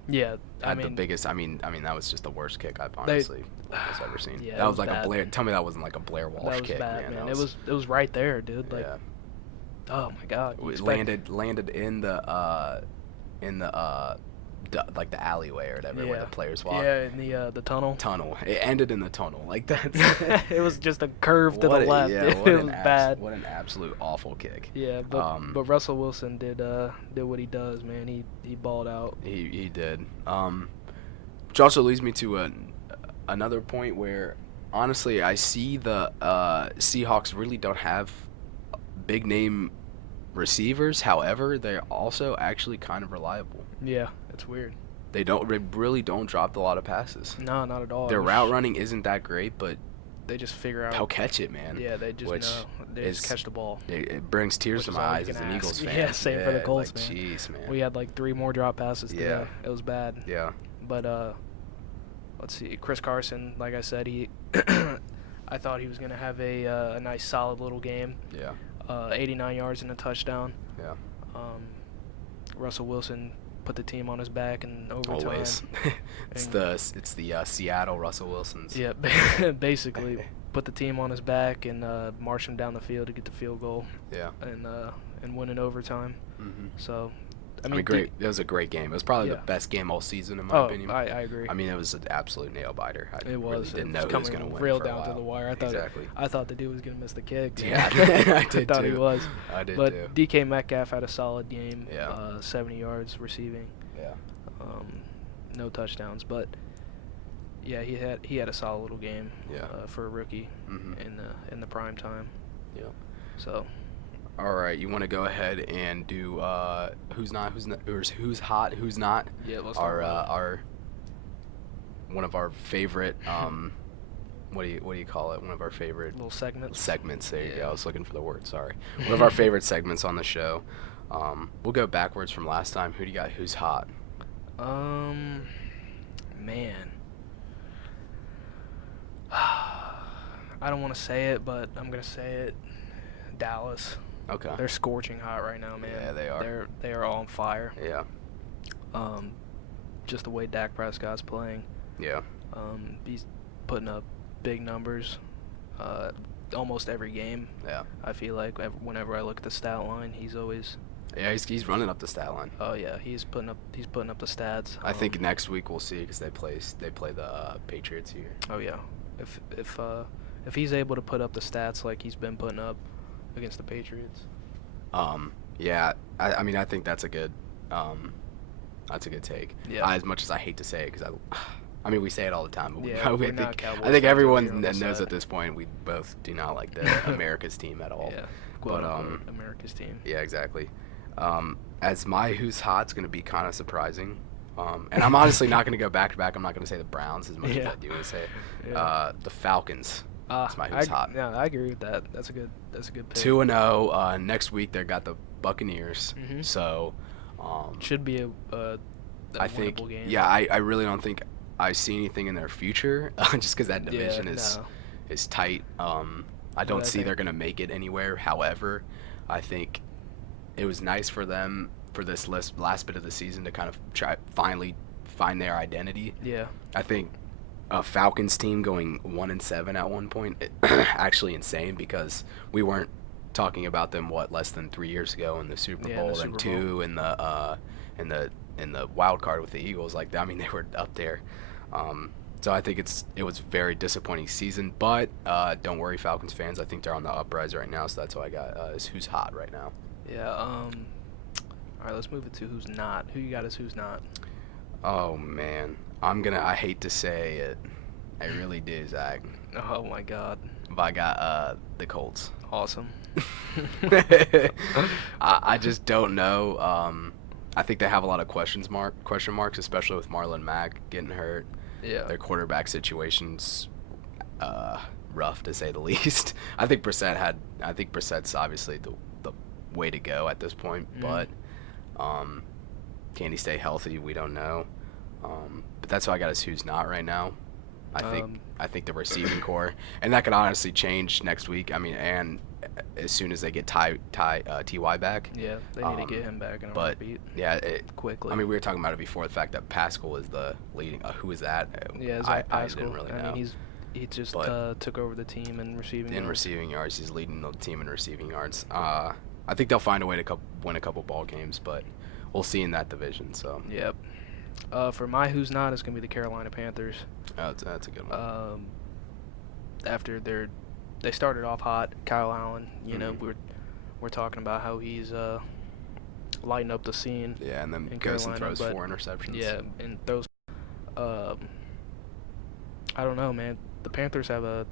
Yeah, I Had the mean, biggest. I mean, that was just the worst kick I've honestly almost ever seen. Yeah, that it was like bad, a Blair. man. Tell me that wasn't like a Blair Walsh That was kick, bad, man. man. That It was right there, dude. Like, yeah. oh my God. You It expect- landed in the like the alleyway or whatever where the players walk. Yeah, in the tunnel. Tunnel. It ended in the tunnel. Like that's. It was just a curve to the What a- left. yeah, It what was an bad. What an absolute awful kick. Yeah, but Russell Wilson did what he does, man. He balled out. He did. Which also leads me to another point where, honestly, I see the Seahawks really don't have big name receivers. However, they're also actually kind of reliable. Yeah, it's weird. They really don't drop a lot of passes. No, not at all. Their route running isn't that great, but They just figure out. they'll catch it, man. Yeah, they just Which know. They just is- catch the ball. It brings tears Which to is my all you eyes can as an ask. Eagles fan. Yeah, same for the Colts, like, man. Jeez, man. We had like 3 more drop passes today. Yeah. It was bad. Yeah. But let's see. Chris Carson, like I said, he I thought he was gonna have a nice solid little game. Yeah. 89 yards and a touchdown. Yeah. Russell Wilson put the team on his back in overtime. Always. it's the Seattle Russell Wilsons. Yeah, basically put the team on his back and marched him down the field to get the field goal. Yeah. And win in overtime. Mm-hmm. So, I mean, great. It was a great game. It was probably the best game all season, in my opinion. I agree. I mean, it was an absolute nail biter. It was. Really didn't know who coming was going to win real for a down to while. the wire. Exactly. I thought the dude was gonna miss the kick. Yeah, I did thought too. he was. I did But too. DK Metcalf had a solid game. Yeah. 70 yards receiving. Yeah. No touchdowns, but yeah, he had a solid little game. Yeah. For a rookie Mm-hmm. in the prime time. Yeah. So. All right, you want to go ahead and do who's hot, who's not? Yeah, let's our one of our favorite what do you call it? One of our favorite little segments. Segments. There you go. Yeah. I was looking for the word. Sorry. One of our favorite segments on the show. We'll go backwards from last time. Who do you got? Who's hot? Man. I don't want to say it, but I'm gonna say it. Dallas. Okay. They're scorching hot right now, man. Yeah, they are. They are all on fire. Yeah. Just the way Dak Prescott's playing. Yeah. He's putting up big numbers. Almost every game. Yeah. I feel like whenever I look at the stat line, he's always. Yeah, he's running up the stat line. Oh yeah, he's putting up the stats. I think next week we'll see because they play the Patriots here. Oh yeah, if he's able to put up the stats like he's been putting up against the Patriots. Yeah, I mean I think that's a good take. Yeah. As much as I hate to say it because I mean we say it all the time. But Yeah, we're not I think Cowboys fans over everyone here on the knows side. at this point we both do not like the America's team at all. Yeah, But America's team. yeah, exactly. As my who's hot's going to be kind of surprising. And I'm honestly not going to go back to back. I'm not going to say the Browns as much as I do want to say it. Yeah. The Falcons. That's my who's hot. Yeah, I agree with that. That's a good pick. 2-0. Next week they got the Buccaneers. Mhm. So Should be a I think winnable game. yeah, I really don't think I see anything in their future just because that division is tight. I don't see they're going to make it anywhere. However, I think it was nice for them for this last bit of the season to kind of finally find their identity. Yeah. I think a Falcons team going 1-7 at one point actually insane because we weren't talking about them less than 3 years ago in the Super Bowl and 2 in the wild card with the Eagles. Like I mean they were up there. So I think it was a very disappointing season, but don't worry, Falcons fans. I think they're on the uprise right now, so that's what I got is who's hot right now. Yeah. All right, let's move it to who's not. Who you got as who's not? Oh man, I hate to say it, I really do, Zach. Oh my God. But I got the Colts. Awesome. I just don't know. I think they have a lot of question marks, especially with Marlon Mack getting hurt. Yeah. Their quarterback situation's rough to say the least. I think Brissett's obviously the way to go at this point, but can he stay healthy? We don't know. But that's why I got as who's not right now. I think the receiving core, and that could honestly change next week. I mean, and as soon as they get Ty back. Yeah, they need to get him back in a But heartbeat yeah, quickly. I mean, we were talking about it before. The fact that Pascal is the leading. Who is that? Yeah, I Zach Pascal. didn't really know. I mean, he just took over the team in receiving in yards. receiving yards, he's leading the team in receiving yards. I think they'll find a way to win a couple ball games, but we'll see in that division. So Yep. For my who's not, it's gonna be the Carolina Panthers. that's a good one. After they started off hot, Kyle Allen. You know, Mhm. we're talking about how he's lighting up the scene. Yeah, and then in goes and Carolina, throws but 4 interceptions. Yeah, and those. I don't know, man. The Panthers have a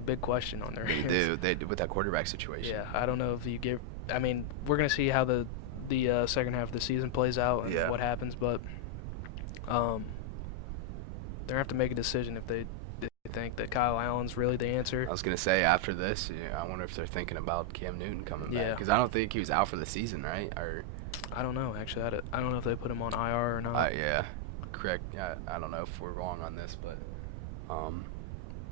big question on their They hands. do. They do with that quarterback situation. Yeah, I don't know if you get. I mean, we're gonna see how the second half of the season plays out and Yeah. what happens, but they're gonna have to make a decision if they think that Kyle Allen's really the answer. I was gonna say after this, yeah, I wonder if they're thinking about Cam Newton coming back, Yeah. because I don't think he was out for the season, right? Or I don't know actually. I don't know if they put him on IR or not. yeah, correct. Yeah, I don't know if we're wrong on this, but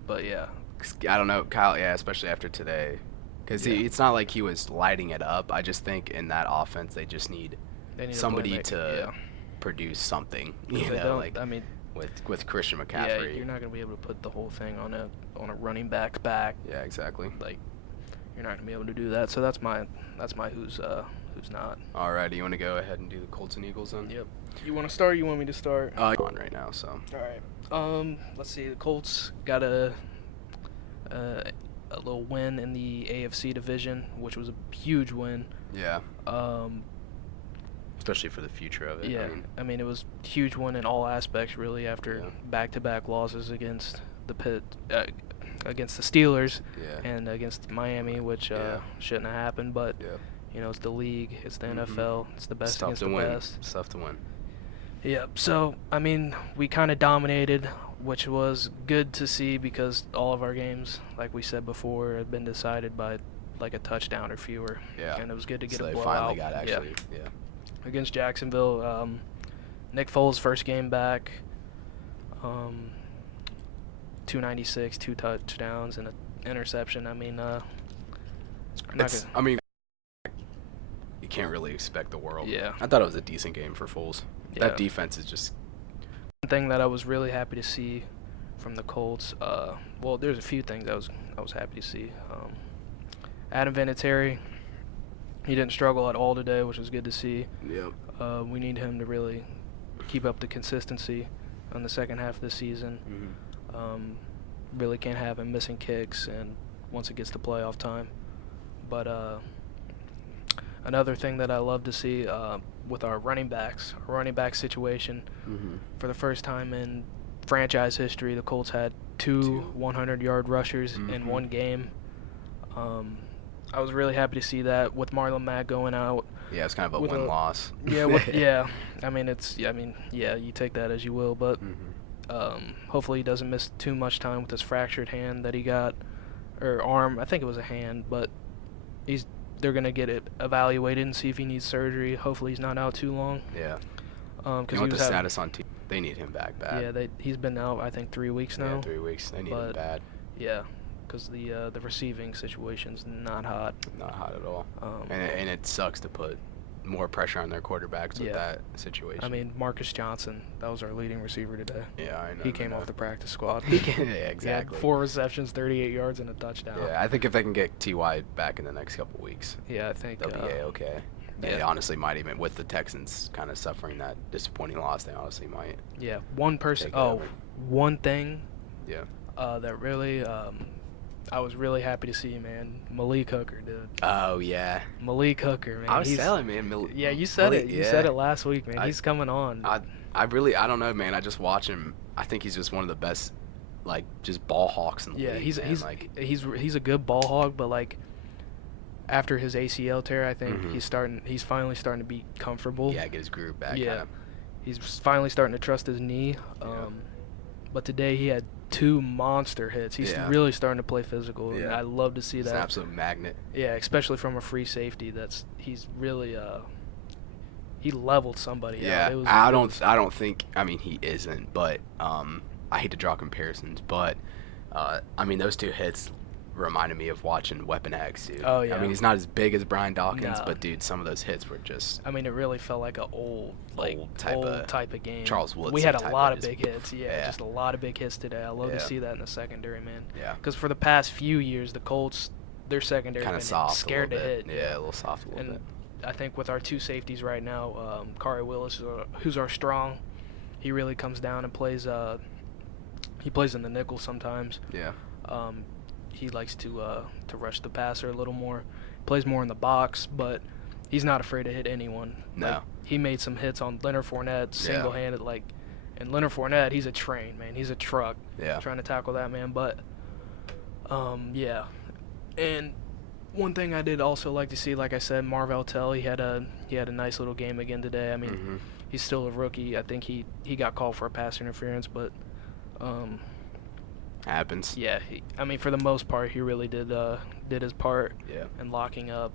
But yeah, 'cause I don't know, Kyle. Yeah, especially after today, because Yeah. it's not like he was lighting it up. I just think in that offense they just need they need somebody a to produce something. Yeah. You If they know, don't, like I mean, with Christian yeah, McCaffrey. you're not gonna be able to put the whole thing on a running back's back. Yeah, exactly. Like, you're not gonna be able to do that. So that's my who's not. All right, do you want to go ahead and do the Colts and Eagles then? Yep. You want to start? Or you want me to start? On right now, so. All right. Let's see. The Colts got a little win in the AFC division, which was a huge win. Yeah. Especially for the future of it. Yeah. I mean, it was a huge win in all aspects, really. After back-to-back losses against against the Steelers Yeah. and against Miami, which shouldn't have happened. But Yeah. you know, it's the league, it's the Mhm. NFL, it's the best It's tough against to the win. best. It's tough to win. Yeah, so, I mean, we kind of dominated, which was good to see because all of our games, like we said before, had been decided by like a touchdown or fewer. Yeah. And it was good to get So a they blowout. finally got actually. Yeah. Against Jacksonville, Nick Foles' first game back, 296, 2 touchdowns, and an interception. I mean, I mean, you can't really expect the world. Yeah. I thought it was a decent game for Foles. Yeah. That defense is just. One thing that I was really happy to see from the Colts, well, there's a few things I was happy to see. Adam Vinatieri, he didn't struggle at all today, which was good to see. Yep. We need him to really keep up the consistency on the second half of the season. Mm-hmm. Really can't have him missing kicks and once it gets to playoff time. But another thing that I love to see with our running back situation, Mm-hmm. for the first time in franchise history, the Colts had two 100-yard rushers in Mhm. one game. I was really happy to see that with Marlon Mack going out. Yeah, it's kind of a With a- win-loss. Yeah. I mean, you take that as you will, but Mm-hmm. hopefully he doesn't miss too much time with his fractured hand that he got, or arm. I think it was a hand, but they're gonna get it evaluated and see if he needs surgery. Hopefully he's not out too long. Yeah. Because You know what the status on team? They need him back bad. Yeah, he's been out I think 3 weeks now. Yeah, 3 weeks. They need him But- bad. Yeah, because the receiving situation's not hot. Not hot at all. Um, And it sucks to put more pressure on their quarterbacks with Yeah. that situation. I mean, Marcus Johnson, that was our leading receiver today. yeah, I know. He came off the practice squad. Yeah, He had exactly. 4 receptions, 38 yards, and a touchdown. Yeah, I think if they can get Ty back in the next couple weeks, Yeah, I think. they'll be okay. They yeah. honestly might even, with the Texans kind of suffering that disappointing loss, they honestly might. Yeah, one person. Take it Oh, over. one thing. Yeah. That really, I was really happy to see, man. Malik Hooker, dude. Oh yeah. Malik Hooker, man. I was he's, telling man. Yeah, you said it. You said yeah. it last week, man. I- He's coming on. I don't know, man. I just watch him. I think he's just one of the best, like, just ball hawks in the Yeah, league. he's man. he's like, he's a good ball hog, but like after his ACL tear, I think Mhm. he's finally starting to be comfortable. yeah, get his groove back. Yeah. Kinda. He's finally starting to trust his knee. Yeah. But today he had 2 monster hits. He's Yeah. really starting to play physical, and Yeah. I love to see He's that. an absolute magnet. Yeah, especially from a free safety. He's really he leveled somebody Yeah, out. It was, I don't think. I mean, he isn't, but I hate to draw comparisons, but I mean, those 2 hits reminded me of watching Weapon X, dude. Oh, yeah. I mean, he's not as big as Brian Dawkins, No. but dude, some of those hits were just I mean, it really felt like an old type of game. Charles Woodson We had a type lot of of big hits. Yeah, just a lot of big hits today. I love to see that in the secondary, man. Yeah. Because for the past few years, the Colts, their secondary kind of been soft, scared to hit. Yeah, a little soft a little And bit. I think with our two safeties right now, Kari Willis, who's our strong, he really comes down and plays. He plays in the nickel sometimes. Yeah. He likes to rush the passer a little more. Plays more in the box, but he's not afraid to hit anyone. No. Like, he made some hits on Leonard Fournette single-handed. And Leonard Fournette, he's a train, man. He's a truck. Yeah. Trying to tackle that man, but yeah. And one thing I did also like to see, like I said, Marvell Tell, he had a nice little game again today. I mean, he's still a rookie. I think he got called for a pass interference, but happens. yeah, I mean, for the most part, he really did his part. Yeah. And locking up,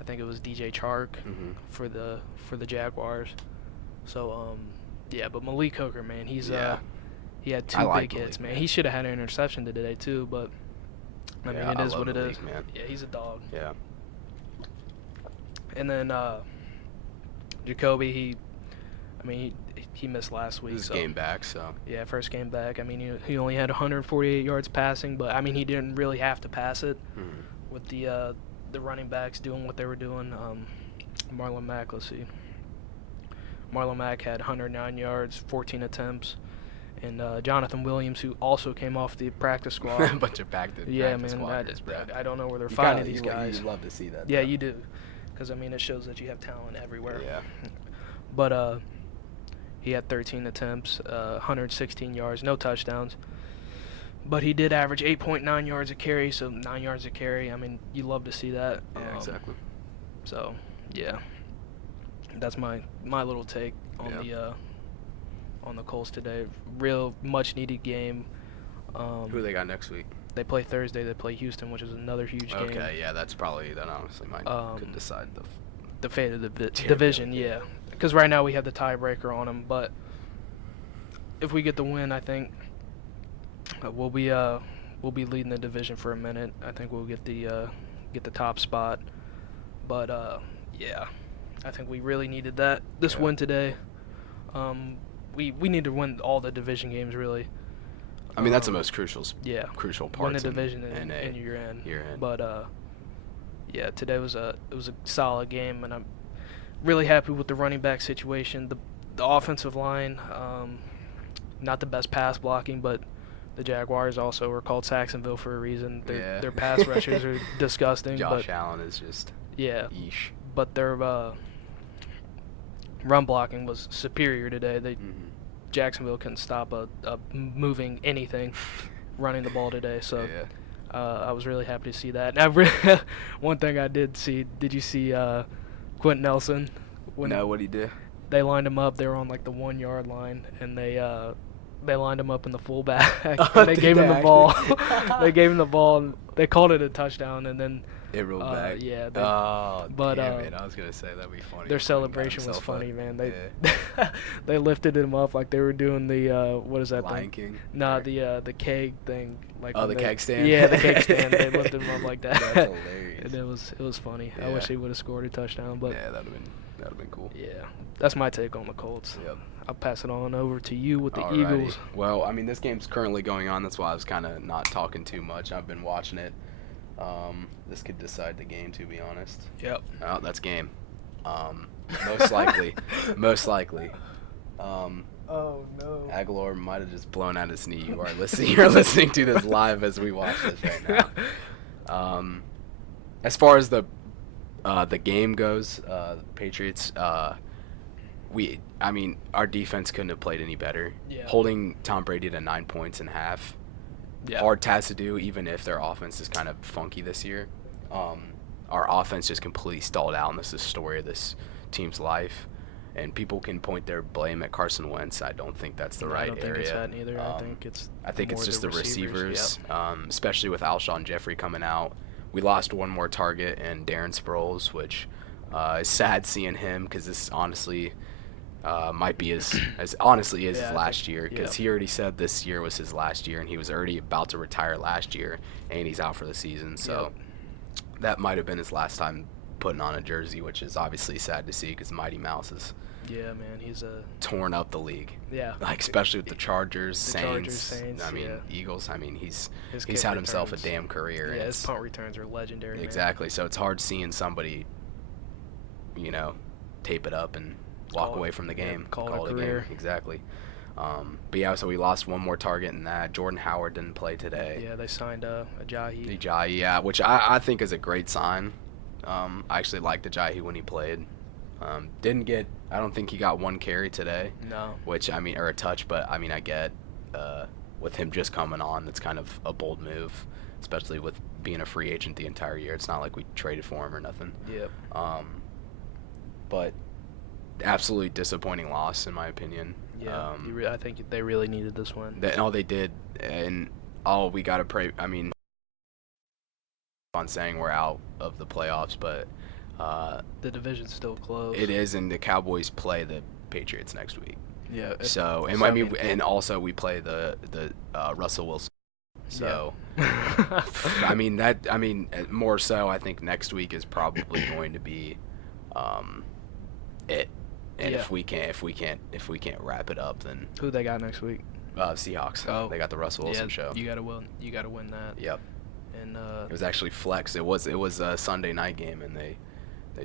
I think it was DJ Chark for the Jaguars. So yeah, but Malik Hooker, man, he had two big hits, man. He should have had an interception today too, but I mean, it is what it is. Man. Yeah, he's a dog. Yeah. And then Jacoby, he missed last week. This game back, so. Yeah, first game back. I mean, he only had 148 yards passing, but I mean, he didn't really have to pass it with the running backs doing what they were doing. Marlon Mack, let's see. Marlon Mack had 109 yards, 14 attempts. And Jonathan Williams, who also came off the practice squad. A bunch of practice squaders, bro. I don't know where they're finding these guys. You love to see that. Yeah, you do. Because, I mean, it shows that you have talent everywhere. Yeah. But he had 13 attempts, 116 yards, no touchdowns. But he did average 8.9 yards a carry, so 9 yards a carry. I mean, you love to see that. Yeah, exactly. So, yeah. That's my little take on the Colts today. Real much-needed game. Who they got next week? They play Thursday. They play Houston, which is another huge game. Okay, yeah, that honestly might could decide the fate of the division, yeah. Because right now we have the tiebreaker on them, but if we get the win, I think we'll be leading the division for a minute. I think we'll get the top spot. But yeah, I think we really needed this win today. We need to win all the division games, really. I mean, that's the most crucial part. Win the division and you're in. But yeah, today was a solid game, and I'm really happy with the running back situation. The offensive line, not the best pass blocking, but the Jaguars also were called Saxonville for a reason. Their pass rushers are disgusting. Josh Allen is just yeesh. But their run blocking was superior today. Jacksonville couldn't stop a moving anything running the ball today. So I was really happy to see that. And one thing I did see, did you see Quentin Nelson? No, what'd he do? They lined him up. They were on like the 1 yard line, and they lined him up in the fullback. They gave him the ball. They gave him the ball, and they called it a touchdown, and then it rolled back. Yeah. Damn it. I was gonna say that'd be funny. Their celebration was funny, man. They lifted him up like they were doing the what is that Lion thing? King? No, the keg thing. Like the keg stand. Yeah, the keg stand. They lifted him up like that. That's hilarious. And it was funny. Yeah. I wish he would have scored a touchdown, but yeah, that'd have been cool. Yeah, that's my take on the Colts. Yep. I'll pass it on over to you with the Alrighty. Eagles. Well, I mean, this game's currently going on. That's why I was kind of not talking too much. I've been watching it. This could decide the game, to be honest. Yep. Oh, that's game. Most likely. Most likely. Oh no. Aguilar might have just blown out his knee. You're listening to this live as we watch this right now. As far as the game goes, the Patriots. Our defense couldn't have played any better. Yeah. Holding Tom Brady to 9 points in half. Yeah. Hard task to do, even if their offense is kind of funky this year. Our offense just completely stalled out, and this is the story of this team's life. And people can point their blame at Carson Wentz. I don't think that's the right area. I don't think it's that either. I think it's just more the receivers, yep. Especially with Alshon Jeffrey coming out. We lost one more target in Darren Sproles, which is sad seeing him because this honestly might be as honestly as Yeah, his I last think- year, because yeah. he already said this year was his last year, and he was already about to retire last year, and he's out for the season. So that might have been his last time putting on a jersey, which is obviously sad to see because Mighty Mouse has Yeah, man, he's a torn up the league, yeah. like especially with the Chargers, The Saints, Chargers, Saints, I mean yeah. Eagles. I mean he's His he's kick had himself a returns- damn career. Yeah, and his it's, punt returns are legendary. exactly. So it's hard seeing somebody, tape it up and walk Call it- away from the yeah, game. call it a the career. game. Exactly. But yeah, so we lost one more target in that. Jordan Howard didn't play today. Man. Yeah, they signed Ajayi. Ajayi, yeah, which I think is a great sign. I actually liked Ajayi when he played. I don't think he got one carry today, No. which, or a touch, but, I get with him just coming on, that's kind of a bold move, especially with being a free agent the entire year. It's not like we traded for him or nothing. Yep. But absolutely disappointing loss, in my opinion. Yeah. I think they really needed this one. All they did, and all we got to pray, on saying we're out of the playoffs, but The division's still close. it is, and the Cowboys play the Patriots next week. Yeah. So, and so, I I mean, mean- and also we play the Russell Wilson. So, Yeah. more so, I think next week is probably going to be it. And Yeah. if we can't wrap it up, then Who they got next week? Seahawks. Oh. They got the Russell Wilson yeah, show. You gotta win. You gotta win that. Yep. And It was actually flex. It was a Sunday night game, and they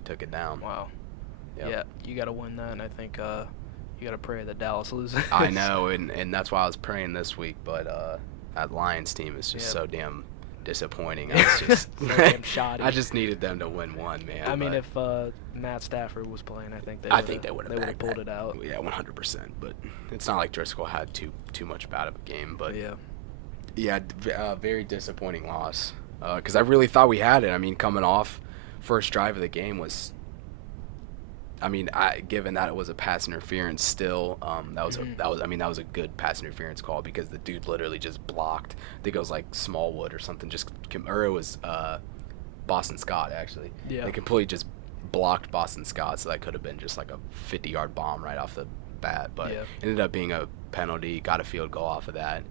took it down. wow. Yep. Yeah, you gotta win that. And I think you gotta pray that Dallas loses. I know, and that's why I was praying this week, but that Lions team is just Yep. so damn disappointing. I was just So damn shoddy. I just needed them to win one, man. I mean, but if Matt Stafford was playing, I think they would have pulled it out. Yeah, 100%. But it's not like Driscoll had too much bad of a game. But Yeah. very disappointing loss. Because I really thought we had it. I mean, coming off first drive of the game was. Given that it was a pass interference, still that was a good pass interference call because the dude literally just blocked. I think it was like Smallwood or something. Or it was Boston Scott actually. Yeah. They completely just blocked Boston Scott, so that could have been just like a 50-yard bomb right off the bat. But Yeah. it ended up being a penalty. Got a field goal off of that.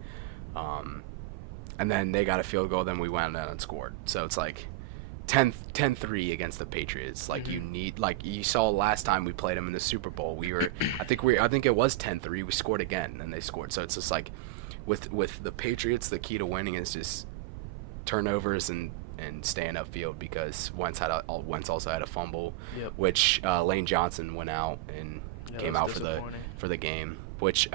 And then they got a field goal. Then we went out and scored. So it's like 10-3 against the Patriots. Like you saw last time we played them in the Super Bowl. I think it was 10-3. We scored again and they scored. So it's just like with the Patriots, the key to winning is just turnovers and staying upfield because Wentz also had a fumble, Yep. which Lane Johnson went out and Yeah, came that out was disappointing. for the game. Which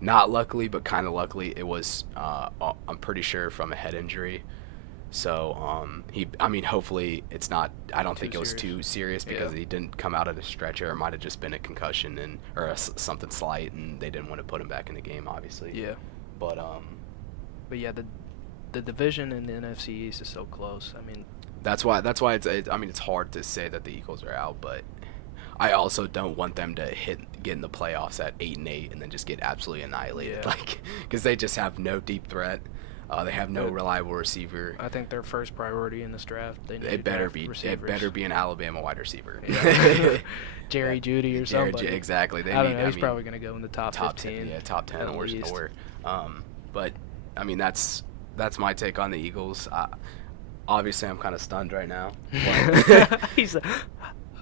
not luckily, but kind of luckily, it was I'm pretty sure from a head injury. So hopefully it's not. I don't think it was too serious because Yeah. he didn't come out of the stretcher. It might have just been a concussion or something slight, and they didn't want to put him back in the game, obviously. Yeah. But But yeah, the division in the NFC East is so close. I mean, that's why it's hard to say that the Eagles are out, but I also don't want them to get in the playoffs at 8-8 and then just get absolutely annihilated, Yeah. because they just have no deep threat. They have no reliable receiver. I think their first priority in this draft, they need to It better draft be receivers. an Alabama wide receiver. Yeah. Jerry Jeudy or Jerry somebody. Exactly. I don't know. He's probably going to go in the top 15. 10. Yeah, top 10 at or least. but that's my take on the Eagles. Obviously, I'm kind of stunned right now. He's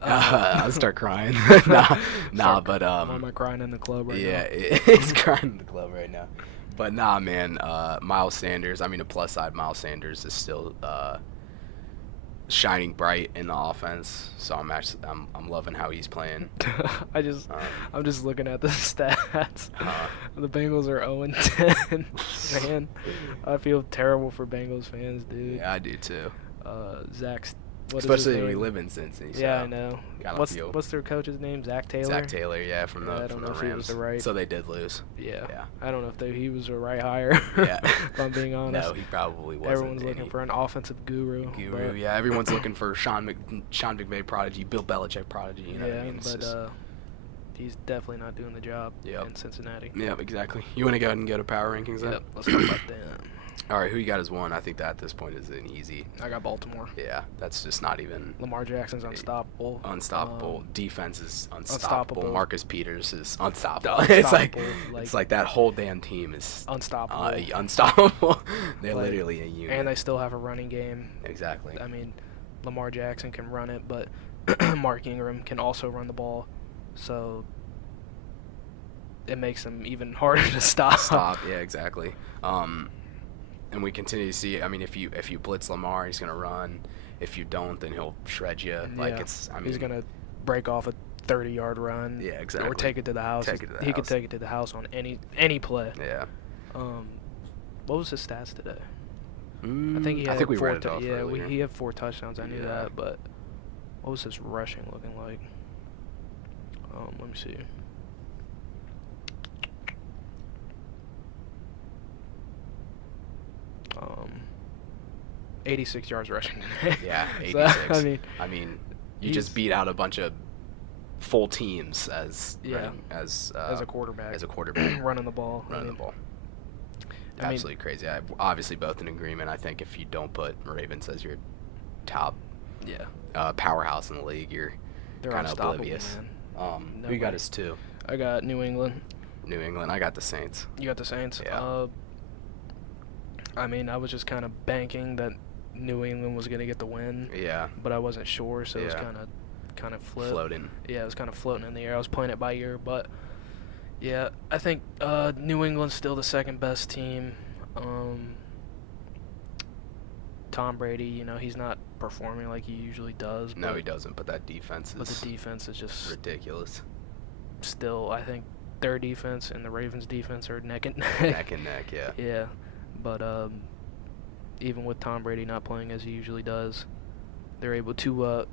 I'll start crying. But why am I crying in the club right yeah, now? it's crying in the club right now. But man, Miles Sanders. A plus side, Miles Sanders is still shining bright in the offense. So I'm loving how he's playing. I'm just looking at the stats. The Bengals are 0-10. Man, I feel terrible for Bengals fans, dude. Yeah, I do too. Zach's. What is Especially his when we name? live in Cincy. So Yeah, I know. gotta feel. What's their coach's name? Zach Taylor. Zach Taylor, yeah, from Yeah, I the don't from know the if he Rams. was the right- So they did lose. Yeah. Yeah. I don't know if he was the right hire. Yeah. If I'm being honest. No, he probably wasn't. Everyone's looking for an offensive guru. but- Yeah, everyone's looking for Sean McVay prodigy, Bill Belichick prodigy. You know what I mean? It's but just- he's definitely not doing the job Yep. in Cincinnati. yeah, exactly. You want to go ahead and go to power rankings then? Yep. Let's talk about that. All right, who you got as one? I think that at this point is an easy. I got Baltimore. Yeah, that's just not even Lamar Jackson's unstoppable. unstoppable. Defense is unstoppable. Unstoppable. Marcus Peters is unstoppable. Unstoppable. It's like that whole damn team is unstoppable. Unstoppable. They're Like, literally a unit. And they still have a running game. Exactly. I mean, Lamar Jackson can run it, but Mark Ingram can also run the ball. So it makes them even harder to stop. Yeah, exactly. And we continue to see. I mean, if you blitz Lamar, he's gonna run. If you don't, then he'll shred you. Like he's gonna break off a 30-yard run. Yeah, exactly. Or take it to the house. He could take it to the house on any play. Yeah. What was his stats today? I think he had we four. read it off earlier. He had 4 touchdowns. I knew Yeah. that, but what was his rushing looking like? Let me see. 86 yards rushing today. Yeah, 86. So, I mean, you just beat out a bunch of full teams as a quarterback. As a quarterback, running the ball. The ball. Absolutely crazy. Obviously, both in agreement. I think if you don't put Ravens as your top powerhouse in the league, you're kind of oblivious. Man. Who you got as 2? I got New England. New England. I got the Saints. You got the Saints? Yeah. I mean, I was just kind of banking that New England was going to get the win. Yeah. But I wasn't sure, so it was kind of floating. Yeah, it was kind of floating in the air. I was playing it by ear, but yeah, I think New England's still the second best team. Tom Brady, he's not performing like he usually does. No, he doesn't, but that defense is... But the defense is just... ridiculous. Still, I think their defense and the Ravens' defense are neck and neck. Neck and neck, yeah. Yeah, but even with Tom Brady not playing as he usually does, they're able to...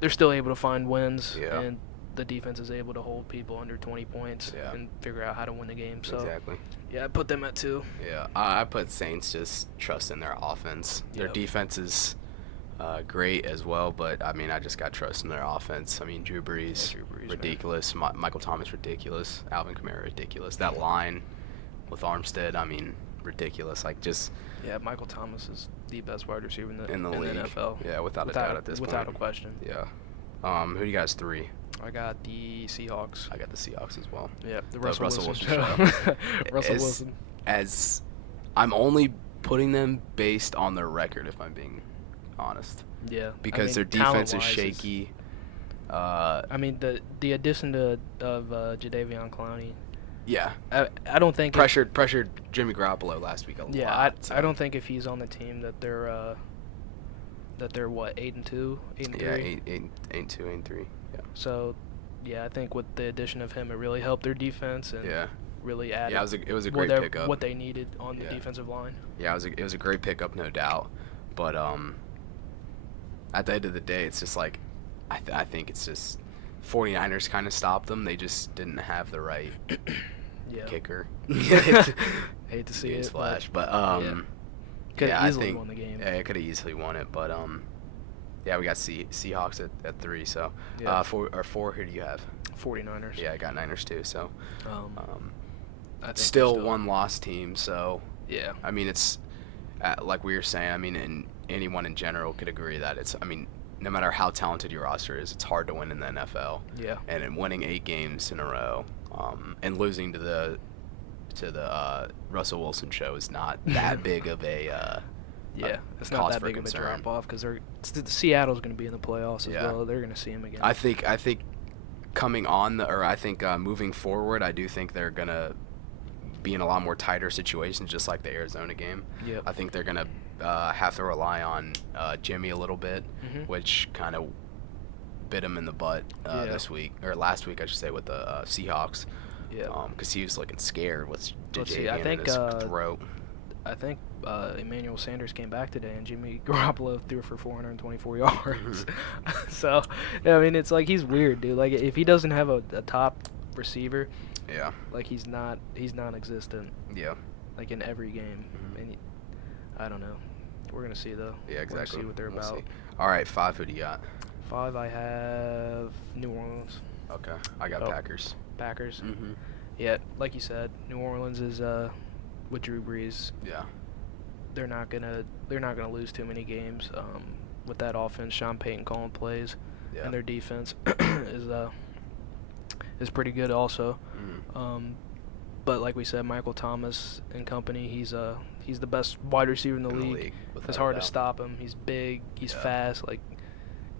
they're still able to find wins, and the defense is able to hold people under 20 points and figure out how to win the game. So exactly. Yeah, I put them at 2. Yeah, I put Saints just trust in their offense. Their defense is great as well, but I mean, I just got trust in their offense. I mean, Drew Brees ridiculous. Michael Thomas, ridiculous. Alvin Kamara, ridiculous. That line with Armstead, I mean, ridiculous. Like, just... Yeah, Michael Thomas is the best wide receiver in the league. NFL. Yeah, without a doubt at this point. Without a question. Yeah. Who do you guys 3? I got the Seahawks. I got the Seahawks as well. Yeah, the Russell Wilson show. Russell Wilson. As I'm only putting them based on their record, if I'm being honest. Yeah. Because their defense is shaky. I mean, the addition of Jadeveon Clowney. Yeah. I don't think pressured Jimmy Garoppolo last week a lot. Yeah, I don't think if he's on the team that they're what, 8-2, 8-3. Yeah, 8-2, 8-3. Yeah. So, yeah, I think with the addition of him, it really helped their defense and really added. Yeah, it was a great pickup. What they needed on the defensive line. Yeah, it was a great pickup, no doubt. But at the end of the day, it's just like I think it's just 49ers kind of stopped them. They just didn't have the right kicker. Hate to see it. Flash, but could have easily won the game. Yeah, it could have easily won it, but yeah, we got Seahawks at 3. So 4. Who do you have? 49ers. Yeah, I got Niners too. So I think still one loss team. So yeah, I mean, it's like we were saying. I mean, and anyone in general could agree that it's. I mean, no matter how talented your roster is, it's hard to win in the NFL. Yeah. And in winning 8 games in a row, and losing to the Russell Wilson show is not that big of a it's not that big of a drop off because Seattle's going to be in the playoffs as well. They're going to see him again. I think coming on moving forward, I do think they're going to be in a lot more tighter situations, just like the Arizona game. Yeah. I think they're going to have to rely on Jimmy a little bit, which kind of bit him in the butt this week, or last week, I should say, with the Seahawks. Yeah. Because he was looking scared with Jadeveon in his throat. I think Emmanuel Sanders came back today, and Jimmy Garoppolo threw for 424 yards. So, I mean, it's like he's weird, dude. Like, if he doesn't have a top receiver, like he's non-existent. Yeah. Like in every game, and I don't know. We're gonna see though. Yeah, exactly. We're gonna see what they're about. See. All right, 5. Who do you got? 5. I have New Orleans. Okay, I got Packers. Packers. Yeah, like you said, New Orleans is with Drew Brees. Yeah. they're not gonna lose too many games with that offense. Sean Payton calling plays, Yeah. and their defense is pretty good also. But like we said, Michael Thomas and company, he's the best wide receiver in the league. It's hard to stop him. He's big, he's fast,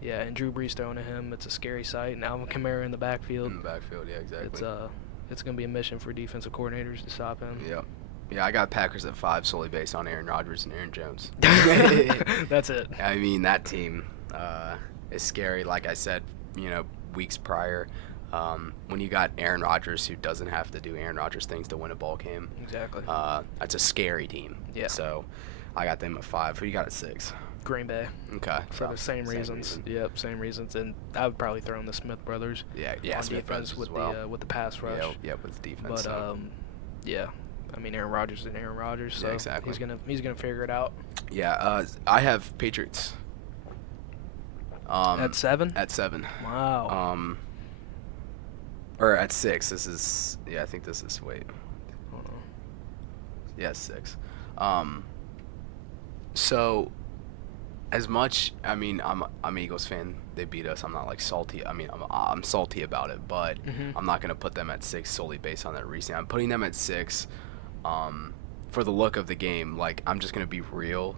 and Drew Brees throwing to him, it's a scary sight. And Alvin Kamara in the backfield. Yeah, exactly. It's gonna be a mission for defensive coordinators to stop him. Yeah. Yeah, I got Packers at 5 solely based on Aaron Rodgers and Aaron Jones. That's it. I mean, that team is scary. Like I said, weeks prior, when you got Aaron Rodgers, who doesn't have to do Aaron Rodgers things to win a ball game. Exactly. That's a scary team. Yeah. So I got them at 5. Who you got at 6? Green Bay. Okay. For the same reasons. Yep, same reasons. And I would probably throw in the Smith brothers. Yeah, on Smith defense brothers with as well. with the pass rush. Yeah, with defense. But yeah, I mean Aaron Rodgers and Aaron Rodgers, so exactly. he's gonna figure it out. Yeah, I have Patriots. At 7? At 7. Wow. Or at 6. This is I think this is Hold on. Yeah, 6. So as much, I mean, I'm an Eagles fan. They beat us. I'm not like salty. I mean, I'm salty about it, but I'm not gonna put them at 6 solely based on that reason. I'm putting them at 6 for the look of the game. Like, I'm just gonna be real.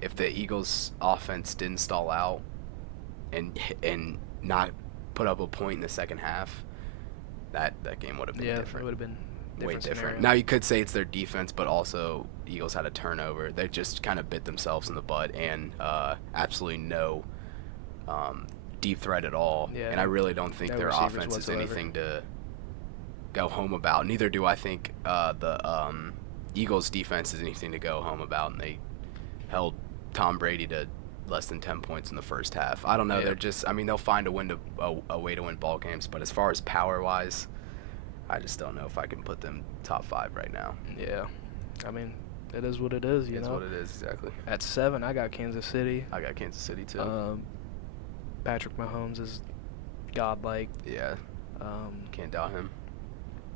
If the Eagles' offense didn't stall out and not put up a point in the second half, that game would have been different. It would have been way different. scenario. Now you could say it's their defense, but also Eagles had a turnover. They just kind of bit themselves in the butt and absolutely no deep threat at all. Yeah, and I really don't think no their receivers offense whatsoever. is anything to go home about. Neither do I think the Eagles defense is anything to go home about. And they held Tom Brady to less than 10 points in the first half. I don't know. Yeah. They're just. I mean, they'll find a way to win ball games. But as far as power wise, I just don't know if I can put them top 5 right now. Yeah, I mean, it is what it is. You It's know, what it is, exactly. At 7, I got Kansas City. I got Kansas City too. Patrick Mahomes is godlike. Yeah, can't doubt him.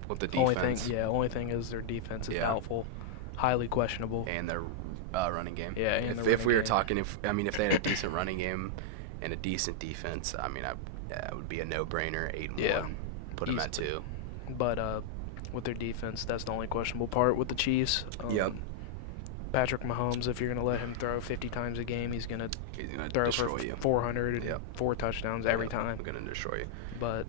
With the Only defense thing is their defense is Yeah. doubtful, highly questionable. and their running game. Yeah, and if the if we were running game. talking, if they had a decent running game and a decent defense, I mean, it would be a no-brainer. 8-1. Yeah, Put them at easily. 2. But with their defense, that's the only questionable part with the Chiefs. Yep. Patrick Mahomes, if you're going to let him throw 50 times a game, he's going to He's gonna throw destroy for you. 400 and Yep. 4 touchdowns every Yep, time. I'm gonna destroy you. But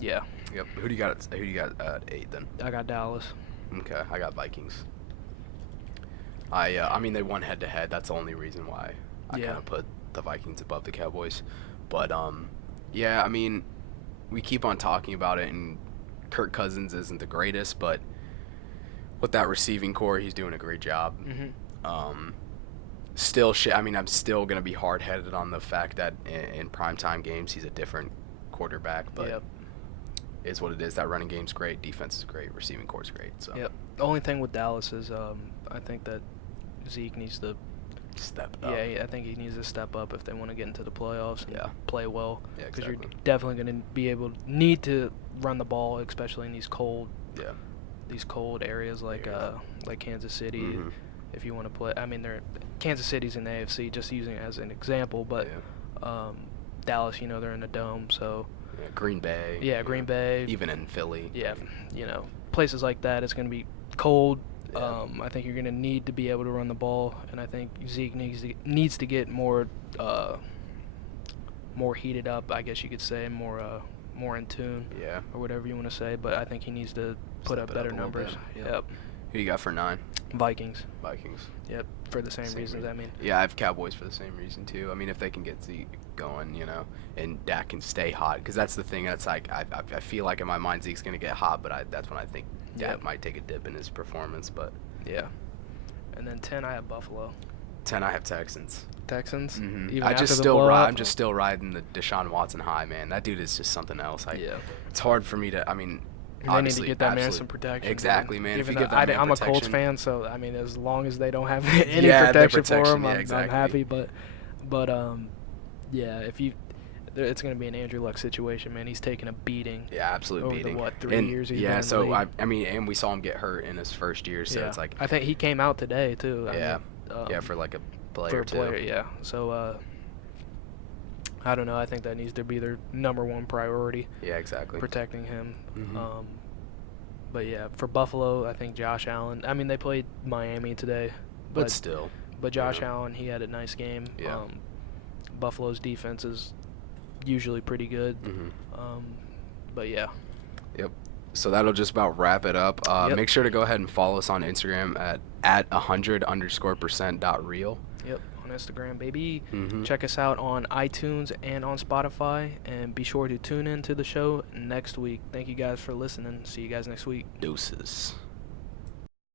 yeah, Yep. Who do you got at 8 then? I got Dallas. Okay, I got Vikings. I mean, they won head-to-head. That's the only reason why I Yeah. kind of put the Vikings above the Cowboys. But yeah, I mean, we keep on talking about it, and Kirk Cousins isn't the greatest, but with that receiving core, he's doing a great job. Still, I mean, I'm still gonna be hard-headed on the fact that in primetime games he's a different quarterback, but Yep. is what it is. That running game's great, defense is great, receiving core is great. So Yep. The only thing with Dallas is I think that Zeke needs to. step up. Yeah, I think he needs to step up if they want to get into the playoffs and Yeah. play well. Yeah, Because exactly. you're definitely going to need to run the ball, especially in these cold areas like Kansas City. Mhm. If you want to play, I mean, Kansas City's in the AFC, just using it as an example. But Dallas, they're in a dome, so Yeah, Green Bay. yeah, Green Bay, Even in Philly. yeah, places like that, it's going to be cold. Yeah. I think you're going to need to be able to run the ball, and I think Zeke needs to get more heated up, I guess you could say, more in tune, Yeah. or whatever you want to say. But I think he needs to put Step up it better up a little numbers. bit. Yep. Who you got for 9? Vikings. Vikings. Yep. For the same reasons. reason. I mean. Yeah, I have Cowboys for the same reason too. I mean, if they can get Zeke going, and Dak can stay hot, because that's the thing. That's like I feel like in my mind Zeke's gonna get hot, but that's when I think Dak Yep. might take a dip in his performance. But Yeah. And then 10, I have Buffalo. 10, I have Texans. Texans. Mm-hmm. Even I'm after just the still blowout? I'm just still riding the Deshaun Watson high, man. That dude is just something else. Yeah. It's hard for me to. I mean, They need to obviously, get that man absolutely. some protection. Exactly, man. If Even you give though that man I'm a Colts protection- fan, so I mean, as long as they don't have any Yeah, their protection for protection, him, yeah, I'm exactly. happy. But yeah, if you, it's going to be an Andrew Luck situation, man. He's taking a beating. Yeah, absolute over beating. The, what, 3 years he's been in the so league. I mean, and we saw him get hurt in his first year, so it's like I think he came out today too. yeah, I mean, for like a player for a too. player, yeah. So I don't know. I think that needs to be their number one priority. Yeah, exactly. Protecting him. Mhm. But yeah, for Buffalo, I think Josh Allen. I mean, they played Miami today, But still. But Josh Allen, he had a nice game. Yeah. Buffalo's defense is usually pretty good. But yeah. Yep. So that'll just about wrap it up. Yep. Make sure to go ahead and follow us on Instagram at 100_%.real. Yep, on Instagram, baby. Mhm. Check us out on iTunes and on Spotify, and be sure to tune in to the show next week. Thank you guys for listening. See you guys next week. Deuces.